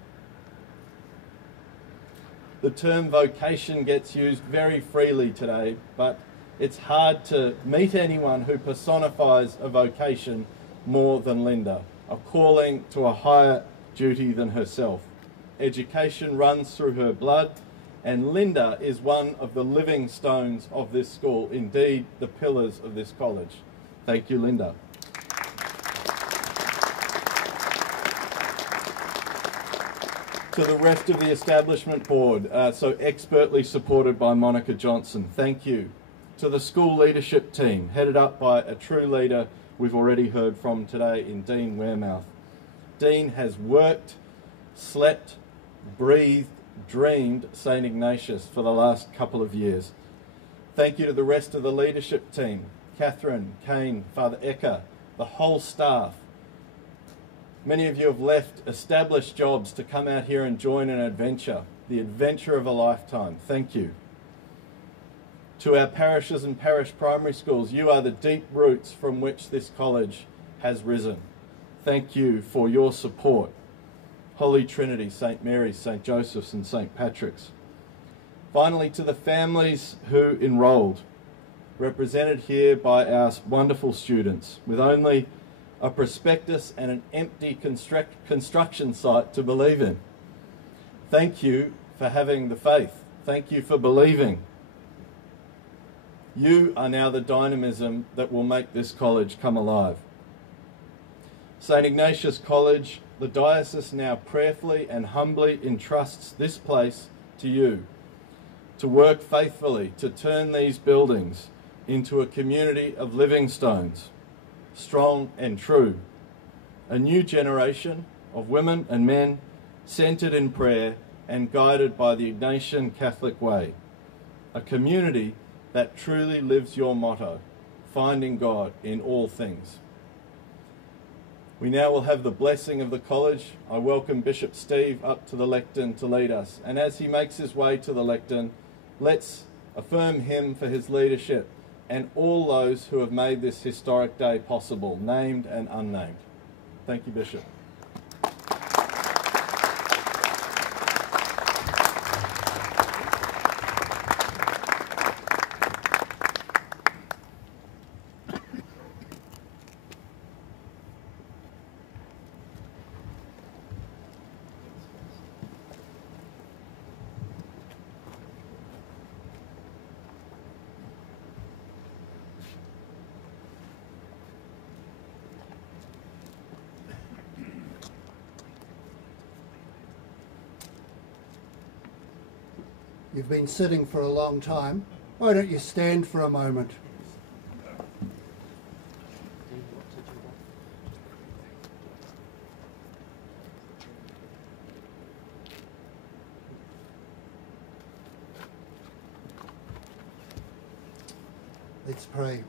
The term vocation gets used very freely today, but it's hard to meet anyone who personifies a vocation more than Linda, a calling to a higher duty than herself. Education runs through her blood, and Linda is one of the living stones of this school, indeed the pillars of this college. Thank you, Linda. To the rest of the establishment board, so expertly supported by Monica Johnson, thank you. To the school leadership team, headed up by a true leader we've already heard from today in Dean Wearmouth. Dean has worked, slept, breathed, dreamed St. Ignatius for the last couple of years. Thank you to the rest of the leadership team, Catherine, Kane, Father Ecker, the whole staff. Many of you have left established jobs to come out here and join an adventure, the adventure of a lifetime. Thank you. To our parishes and parish primary schools, you are the deep roots from which this college has risen. Thank you for your support. Holy Trinity, St. Mary's, St. Joseph's and St. Patrick's. Finally, to the families who enrolled, represented here by our wonderful students, with only a prospectus and an empty construction site to believe in. Thank you for having the faith. Thank you for believing. You are now the dynamism that will make this college come alive. St. Ignatius College, the diocese now prayerfully and humbly entrusts this place to you, to work faithfully, to turn these buildings into a community of living stones, strong and true, a new generation of women and men centred in prayer and guided by the Ignatian Catholic way, a community that truly lives your motto, finding God in all things. We now will have the blessing of the college. I welcome Bishop Steve up to the lectern to lead us, and as he makes his way to the lectern, let's affirm him for his leadership and all those who have made this historic day possible, named and unnamed. Thank you, Bishop. You've been sitting for a long time. Why don't you stand for a moment? Let's pray.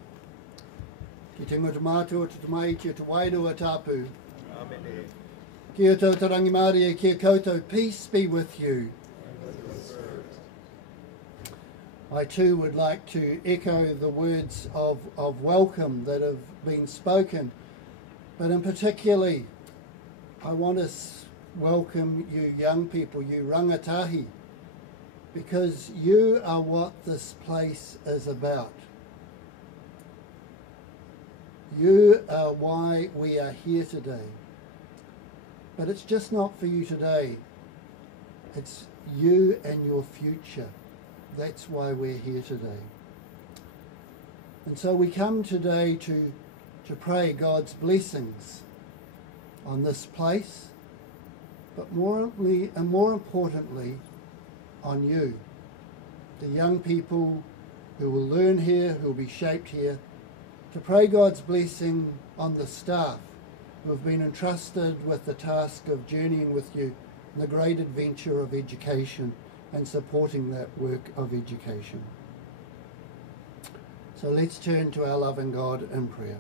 Ki te ngutamatua te tamai ki te wairua tapu. Amen. Kia tau tarangi Māori e kia koutou. Peace be with you. I too would like to echo the words of welcome that have been spoken, but in particularly I want to welcome you young people, you rangatahi, because you are what this place is about. You are why we are here today. But it's just not for you today. It's you and your future. That's why we're here today. And so we come today to pray God's blessings on this place, but more importantly, on you, the young people who will learn here, who will be shaped here, to pray God's blessing on the staff who have been entrusted with the task of journeying with you in the great adventure of education and supporting that work of education. So let's turn to our loving God in prayer.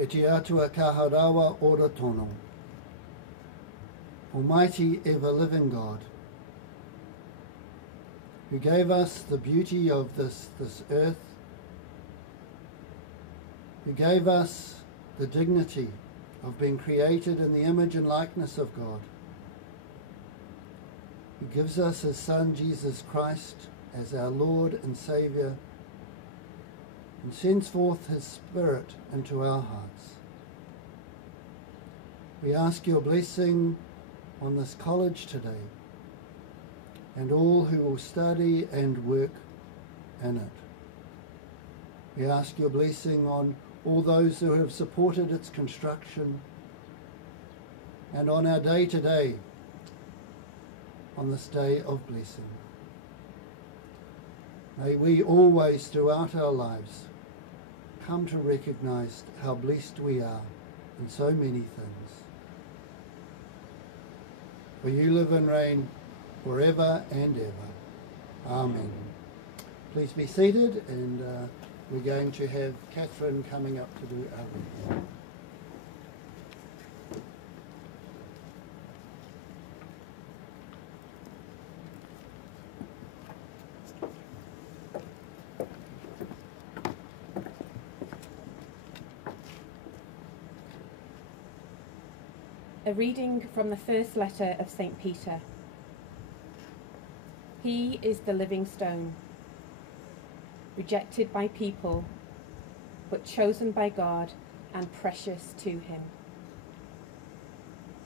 E te atua kaharawa ora tono. Almighty ever-living God, who gave us the beauty of this earth, who gave us the dignity of being created in the image and likeness of God, who gives us his Son Jesus Christ as our Lord and Saviour, and sends forth his Spirit into our hearts. We ask your blessing on this college today, and all who will study and work in it. We ask your blessing on all those who have supported its construction, and on our day today, on this day of blessing. May we always throughout our lives come to recognise how blessed we are in so many things. For you live and reign forever and ever. Amen. Please be seated, and we're going to have Catherine coming up to do our reading. A reading from the first letter of St. Peter. He is the living stone, rejected by people, but chosen by God and precious to him.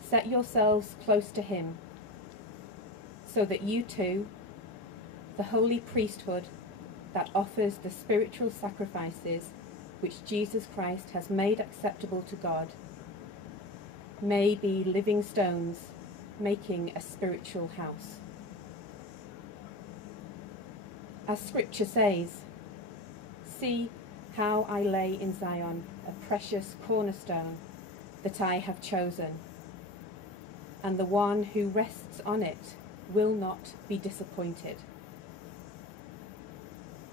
Set yourselves close to him, so that you too, the holy priesthood that offers the spiritual sacrifices which Jesus Christ has made acceptable to God, may be living stones making a spiritual house. As Scripture says, "See how I lay in Zion a precious cornerstone that I have chosen, and the one who rests on it will not be disappointed."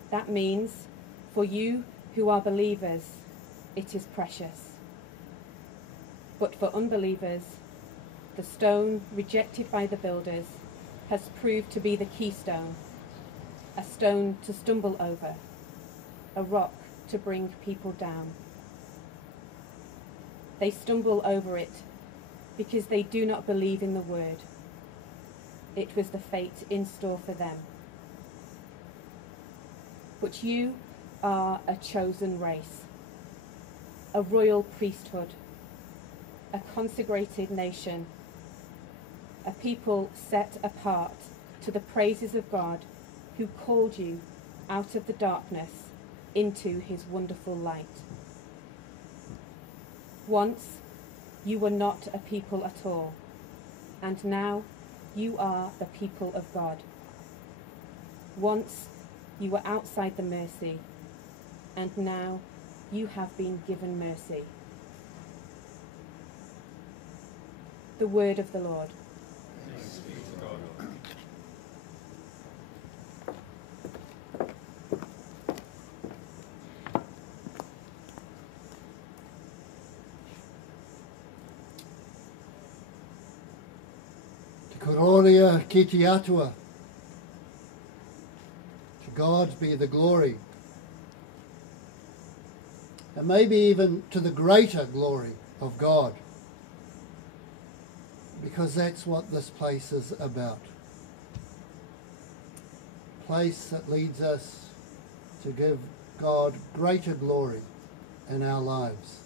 That means for you who are believers, it is precious. But for unbelievers, the stone rejected by the builders has proved to be the keystone, a stone to stumble over, a rock to bring people down. They stumble over it because they do not believe in the word. It was the fate in store for them. But you are a chosen race, a royal priesthood, a consecrated nation, a people set apart to the praises of God, who called you out of the darkness into his wonderful light. Once you were not a people at all, and now you are the people of God. Once you were outside the mercy, and now you have been given mercy. The word of the Lord. Thanks be to God. Te kororia ki te atua. To God be the glory. And maybe even to the greater glory of God. Because that's what this place is about. A place that leads us to give God greater glory in our lives.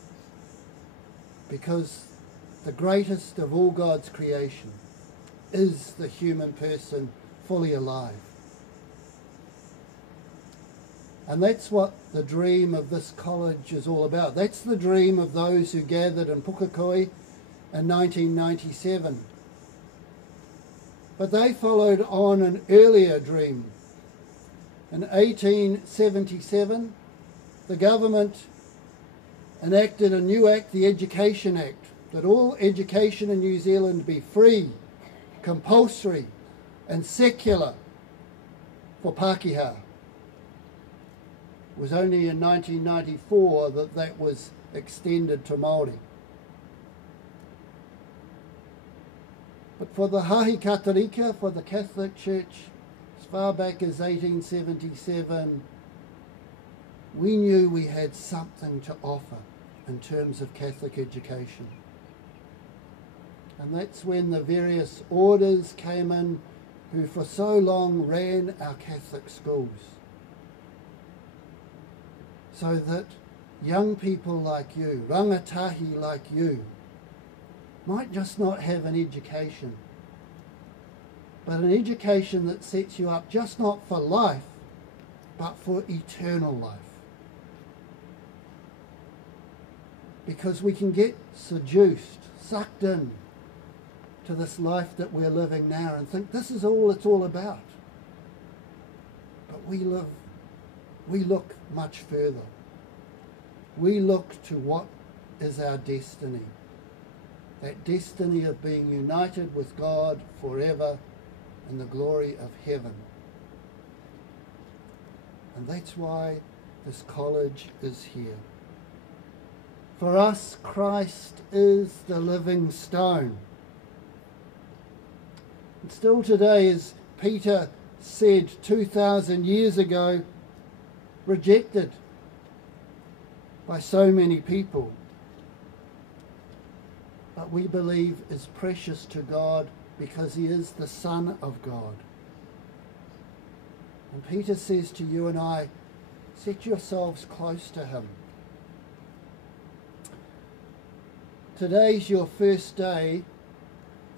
Because the greatest of all God's creation is the human person fully alive. And that's what the dream of this college is all about. That's the dream of those who gathered in Pukekohe in 1997. But they followed on an earlier dream. In 1877, the government enacted a new act, the Education Act, that all education in New Zealand be free, compulsory and secular for Pākehā. It was only in 1994 that that was extended to Māori. But for the Hāhi Katarika, for the Catholic Church, as far back as 1877, we knew we had something to offer in terms of Catholic education. And that's when the various orders came in who for so long ran our Catholic schools. So that young people like you, rangatahi like you, might just not have an education, but an education that sets you up just not for life, but for eternal life. Because we can get seduced, sucked in to this life that we're living now and think this is all it's all about. But we look much further. We look to what is our destiny. That destiny of being united with God forever in the glory of heaven. And that's why this college is here. For us, Christ is the living stone. And still today, as Peter said 2,000 years ago, rejected by so many people, but we believe is precious to God because he is the Son of God. And Peter says to you and I, set yourselves close to him. Today's your first day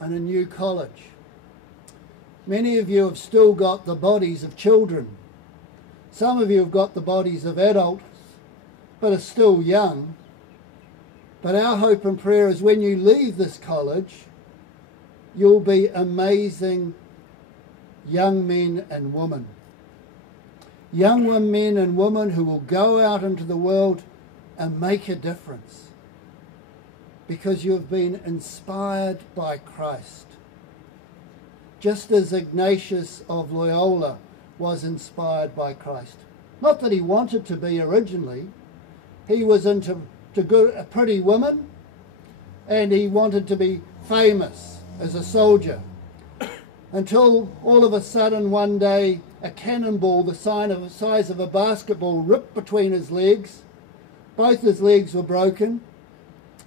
in a new college. Many of you have still got the bodies of children. Some of you have got the bodies of adults, but are still young. But our hope and prayer is when you leave this college, you'll be amazing young men and women. Young men and women who will go out into the world and make a difference because you have been inspired by Christ. Just as Ignatius of Loyola was inspired by Christ. Not that he wanted to be originally. He was into pretty women, and he wanted to be famous as a soldier. Until all of a sudden one day a cannonball the size of a basketball ripped between his legs. Both his legs were broken,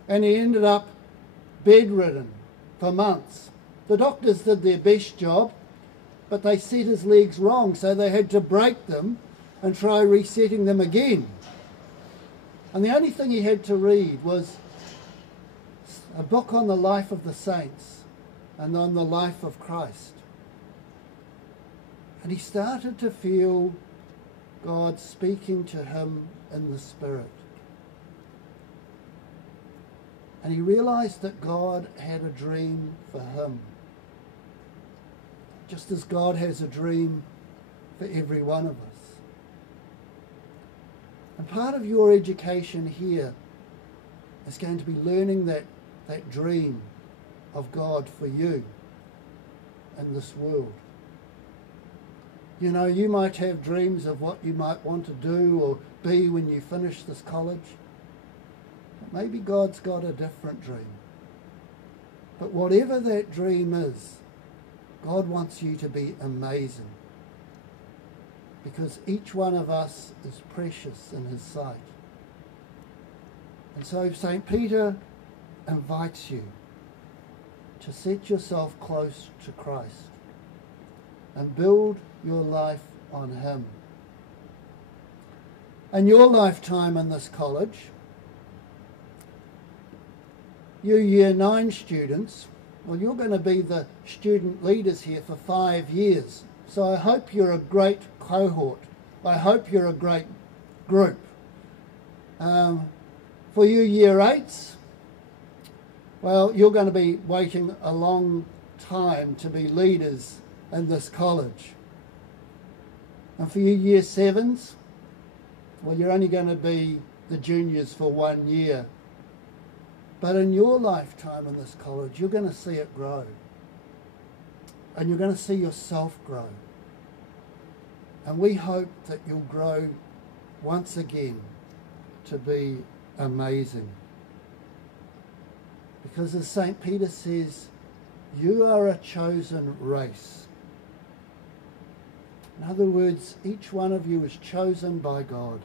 and he ended up bedridden for months. The doctors did their best job, but they set his legs wrong, so they had to break them and try resetting them again. And the only thing he had to read was a book on the life of the saints and on the life of Christ. And he started to feel God speaking to him in the Spirit. And he realized that God had a dream for him, just as God has a dream for every one of us. And part of your education here is going to be learning that dream of God for you in this world. You know, you might have dreams of what you might want to do or be when you finish this college. But maybe God's got a different dream. But whatever that dream is, God wants you to be amazing. Because each one of us is precious in his sight. And so St. Peter invites you to set yourself close to Christ and build your life on him. In your lifetime in this college, you Year 9 students, well, you're going to be the student leaders here for 5 years. So I hope you're a great cohort. I hope you're a great group. For you Year 8s, well, you're going to be waiting a long time to be leaders in this college. And for you Year 7s, well, you're only going to be the juniors for 1 year. But in your lifetime in this college, you're going to see it grow. And you're going to see yourself grow. And we hope that you'll grow once again to be amazing. Because as St. Peter says, you are a chosen race. In other words, each one of you is chosen by God.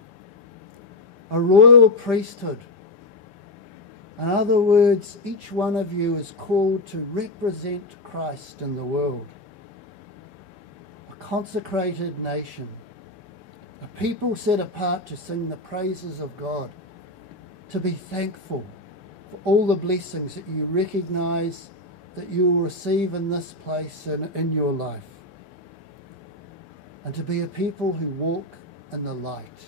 A royal priesthood. In other words, each one of you is called to represent Christ in the world. A consecrated nation. A people set apart to sing the praises of God. To be thankful for all the blessings that you recognize that you will receive in this place and in your life. And to be a people who walk in the light.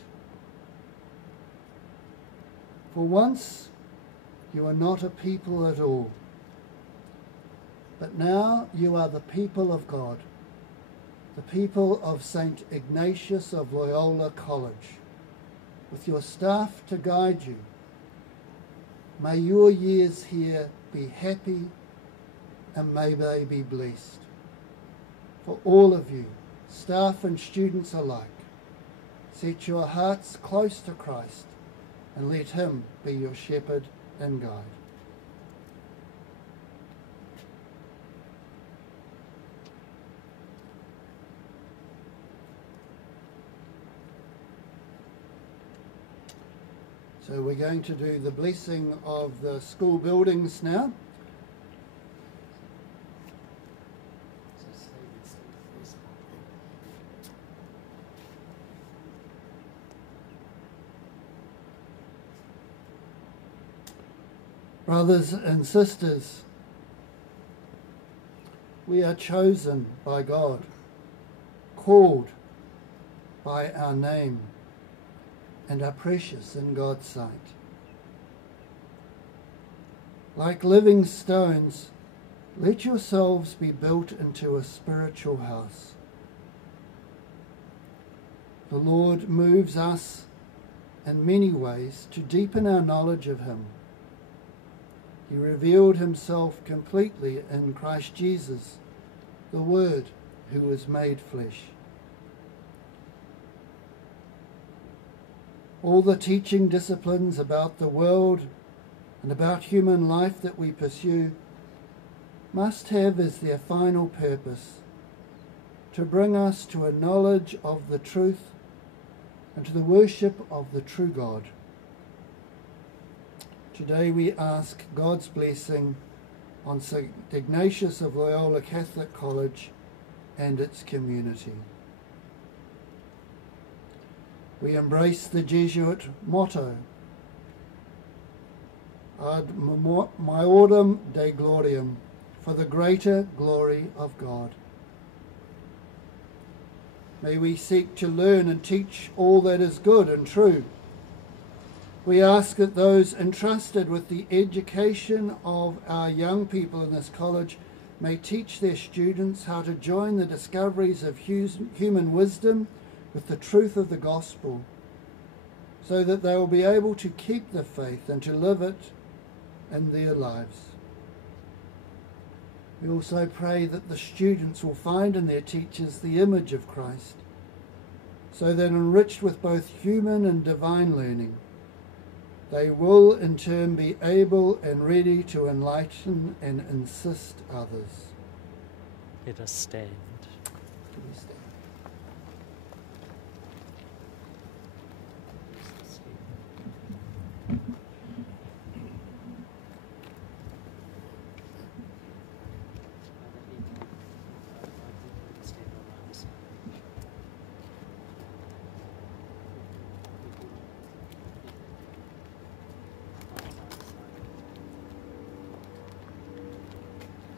For once, you are not a people at all. But now you are the people of God, the people of St. Ignatius of Loyola College, with your staff to guide you. May your years here be happy and may they be blessed. For all of you, staff and students alike, set your hearts close to Christ and let him be your shepherd and guide. So we're going to do the blessing of the school buildings now. Brothers and sisters, we are chosen by God, called by our name, and are precious in God's sight. Like living stones, let yourselves be built into a spiritual house. The Lord moves us in many ways to deepen our knowledge of him. He revealed himself completely in Christ Jesus, the Word who was made flesh. All the teaching disciplines about the world and about human life that we pursue must have as their final purpose to bring us to a knowledge of the truth and to the worship of the true God. Today we ask God's blessing on St. Ignatius of Loyola Catholic College and its community. We embrace the Jesuit motto, Ad maiorem Dei gloriam, for the greater glory of God. May we seek to learn and teach all that is good and true. We ask that those entrusted with the education of our young people in this college may teach their students how to join the discoveries of human wisdom with the truth of the gospel, so that they will be able to keep the faith and to live it in their lives. We also pray that the students will find in their teachers the image of Christ, so that enriched with both human and divine learning, they will in turn be able and ready to enlighten and assist others. Let us stand.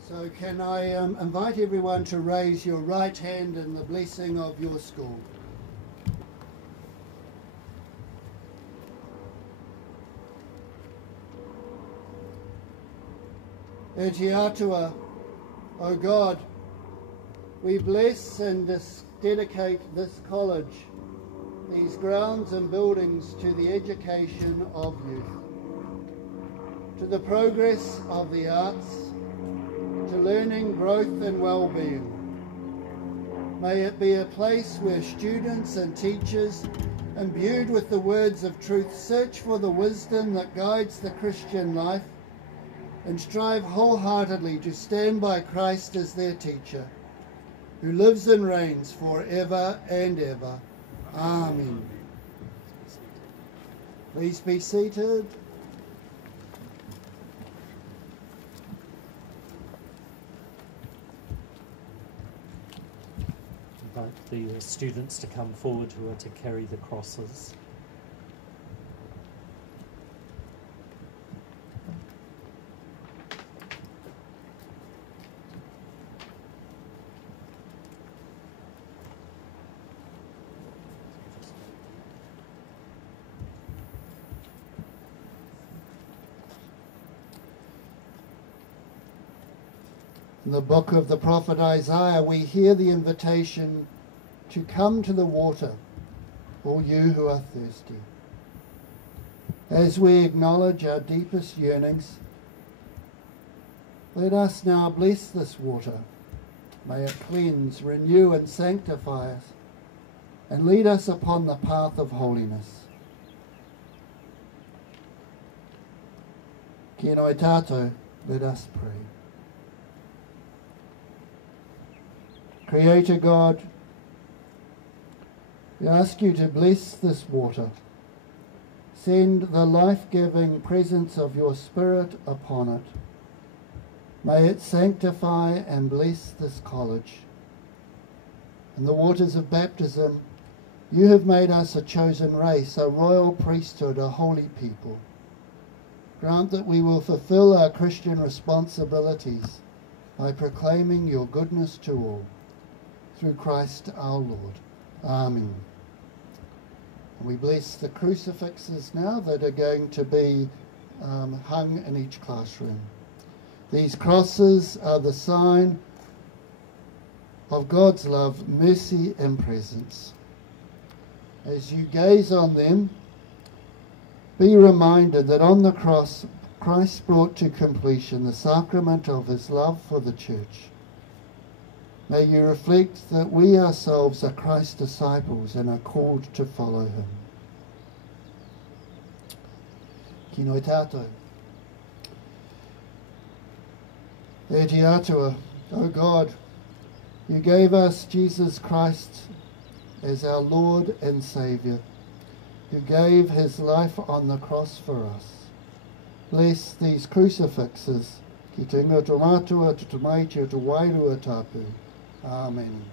So can I invite everyone to raise your right hand in the blessing of your school. E te atua, O God, we bless and dedicate this college, these grounds and buildings to the education of youth, to the progress of the arts, to learning, growth and well-being. May it be a place where students and teachers, imbued with the words of truth, search for the wisdom that guides the Christian life and strive wholeheartedly to stand by Christ as their teacher, who lives and reigns forever and ever. Amen. Please be seated. Invite the students to come forward who are to carry the crosses. In the book of the prophet Isaiah, we hear the invitation to come to the water, all you who are thirsty. As we acknowledge our deepest yearnings, let us now bless this water. May it cleanse, renew and sanctify us, and lead us upon the path of holiness. Kia noi tātou, let us pray. Creator God, we ask you to bless this water. Send the life-giving presence of your Spirit upon it. May it sanctify and bless this college. In the waters of baptism, you have made us a chosen race, a royal priesthood, a holy people. Grant that we will fulfill our Christian responsibilities by proclaiming your goodness to all. Through Christ our Lord. Amen. And we bless the crucifixes now that are going to be hung in each classroom. These crosses are the sign of God's love, mercy and presence. As you gaze on them, be reminded that on the cross, Christ brought to completion the sacrament of his love for the church. May you reflect that we ourselves are Christ's disciples and are called to follow him. Ki noi tātou. E te atua, O God, you gave us Jesus Christ as our Lord and Saviour, who gave his life on the cross for us. Bless these crucifixes, ki te ingoa tō mātua, tō te maiti o te wairua tāpū. Amen.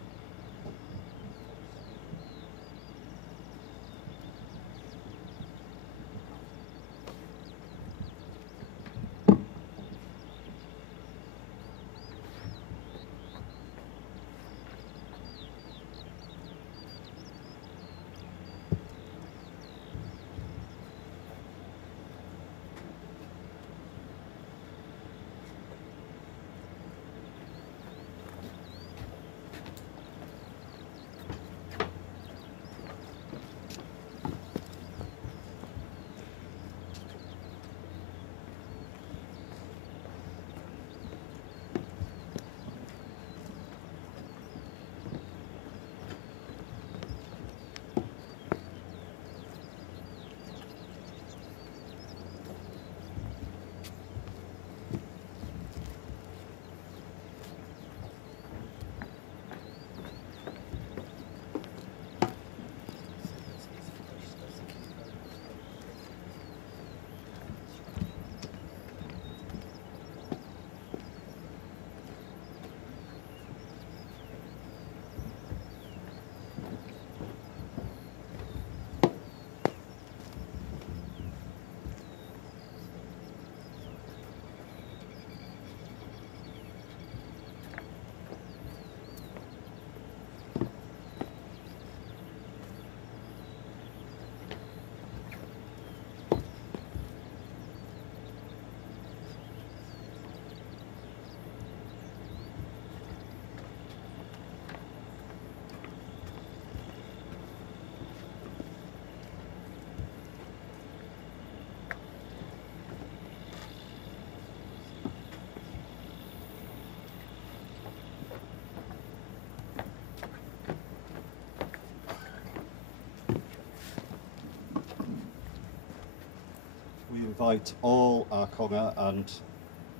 We invite all our konga and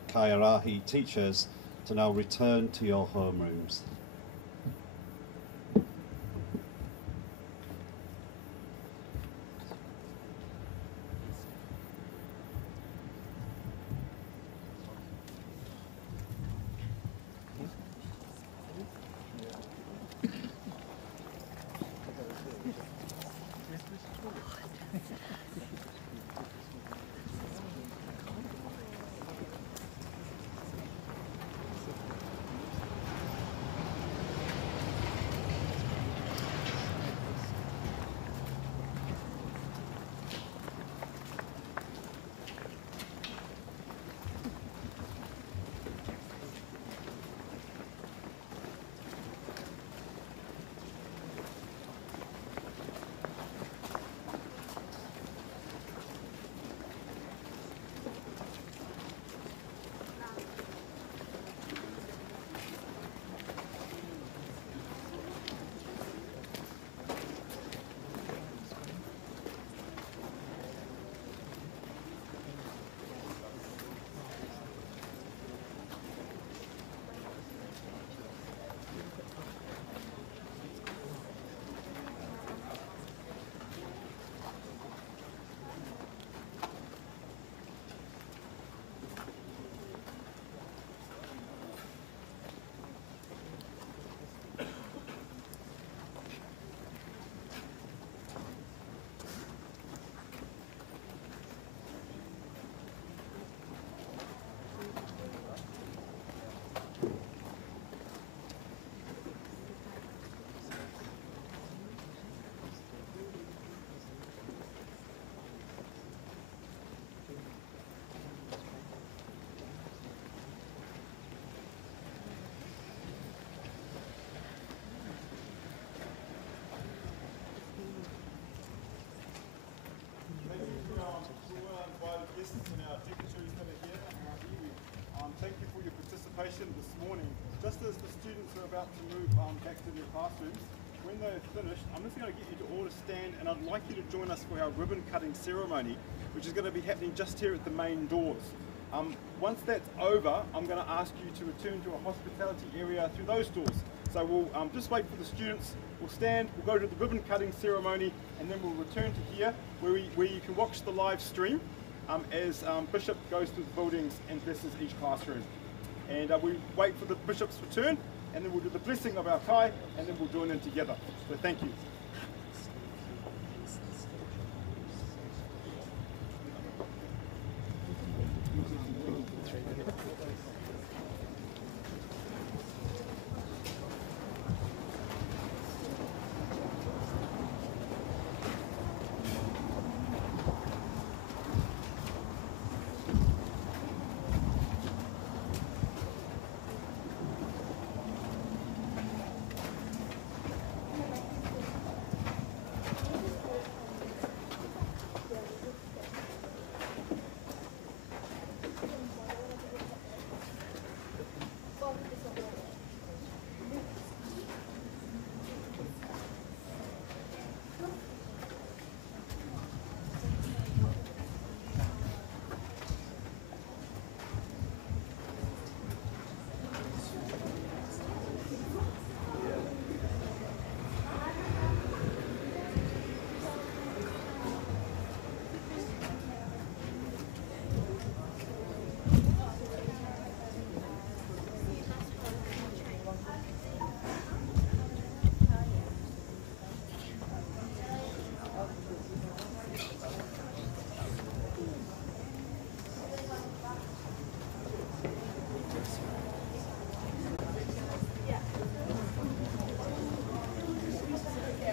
kaiarahi teachers to now return to your homerooms. thank you for your participation this morning. Just as the students are about to move back to their classrooms, when they're finished, I'm just going to get you to all to stand, and I'd like you to join us for our ribbon cutting ceremony, which is going to be happening just here at the main doors. Once that's over, I'm going to ask you to return to a hospitality area through those doors. So we'll just wait for the students, we'll stand, we'll go to the ribbon cutting ceremony, and then we'll return to here where you can watch the live stream as Bishop goes through the buildings and blesses each classroom. And we wait for the Bishop's return, and then we'll do the blessing of our kai, and then we'll join in together. So thank you.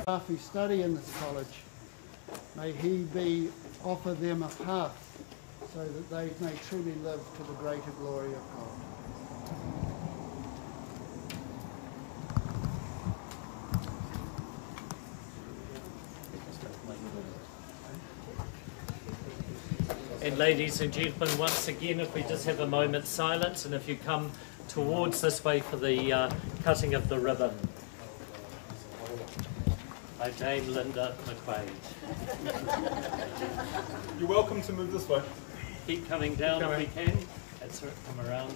Staff who study in this college, may He offer them a path so that they may truly live to the greater glory of God. And ladies and gentlemen, once again, if we just have a moment's silence, and if you come towards this way for the cutting of the ribbon. By Dame Linda McQuaid. You're welcome to move this way. Keep coming down if we can. That's right, come around.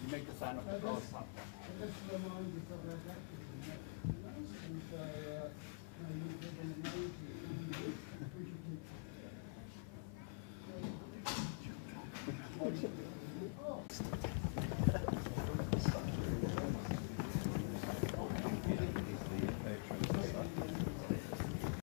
You make the sign of the cross.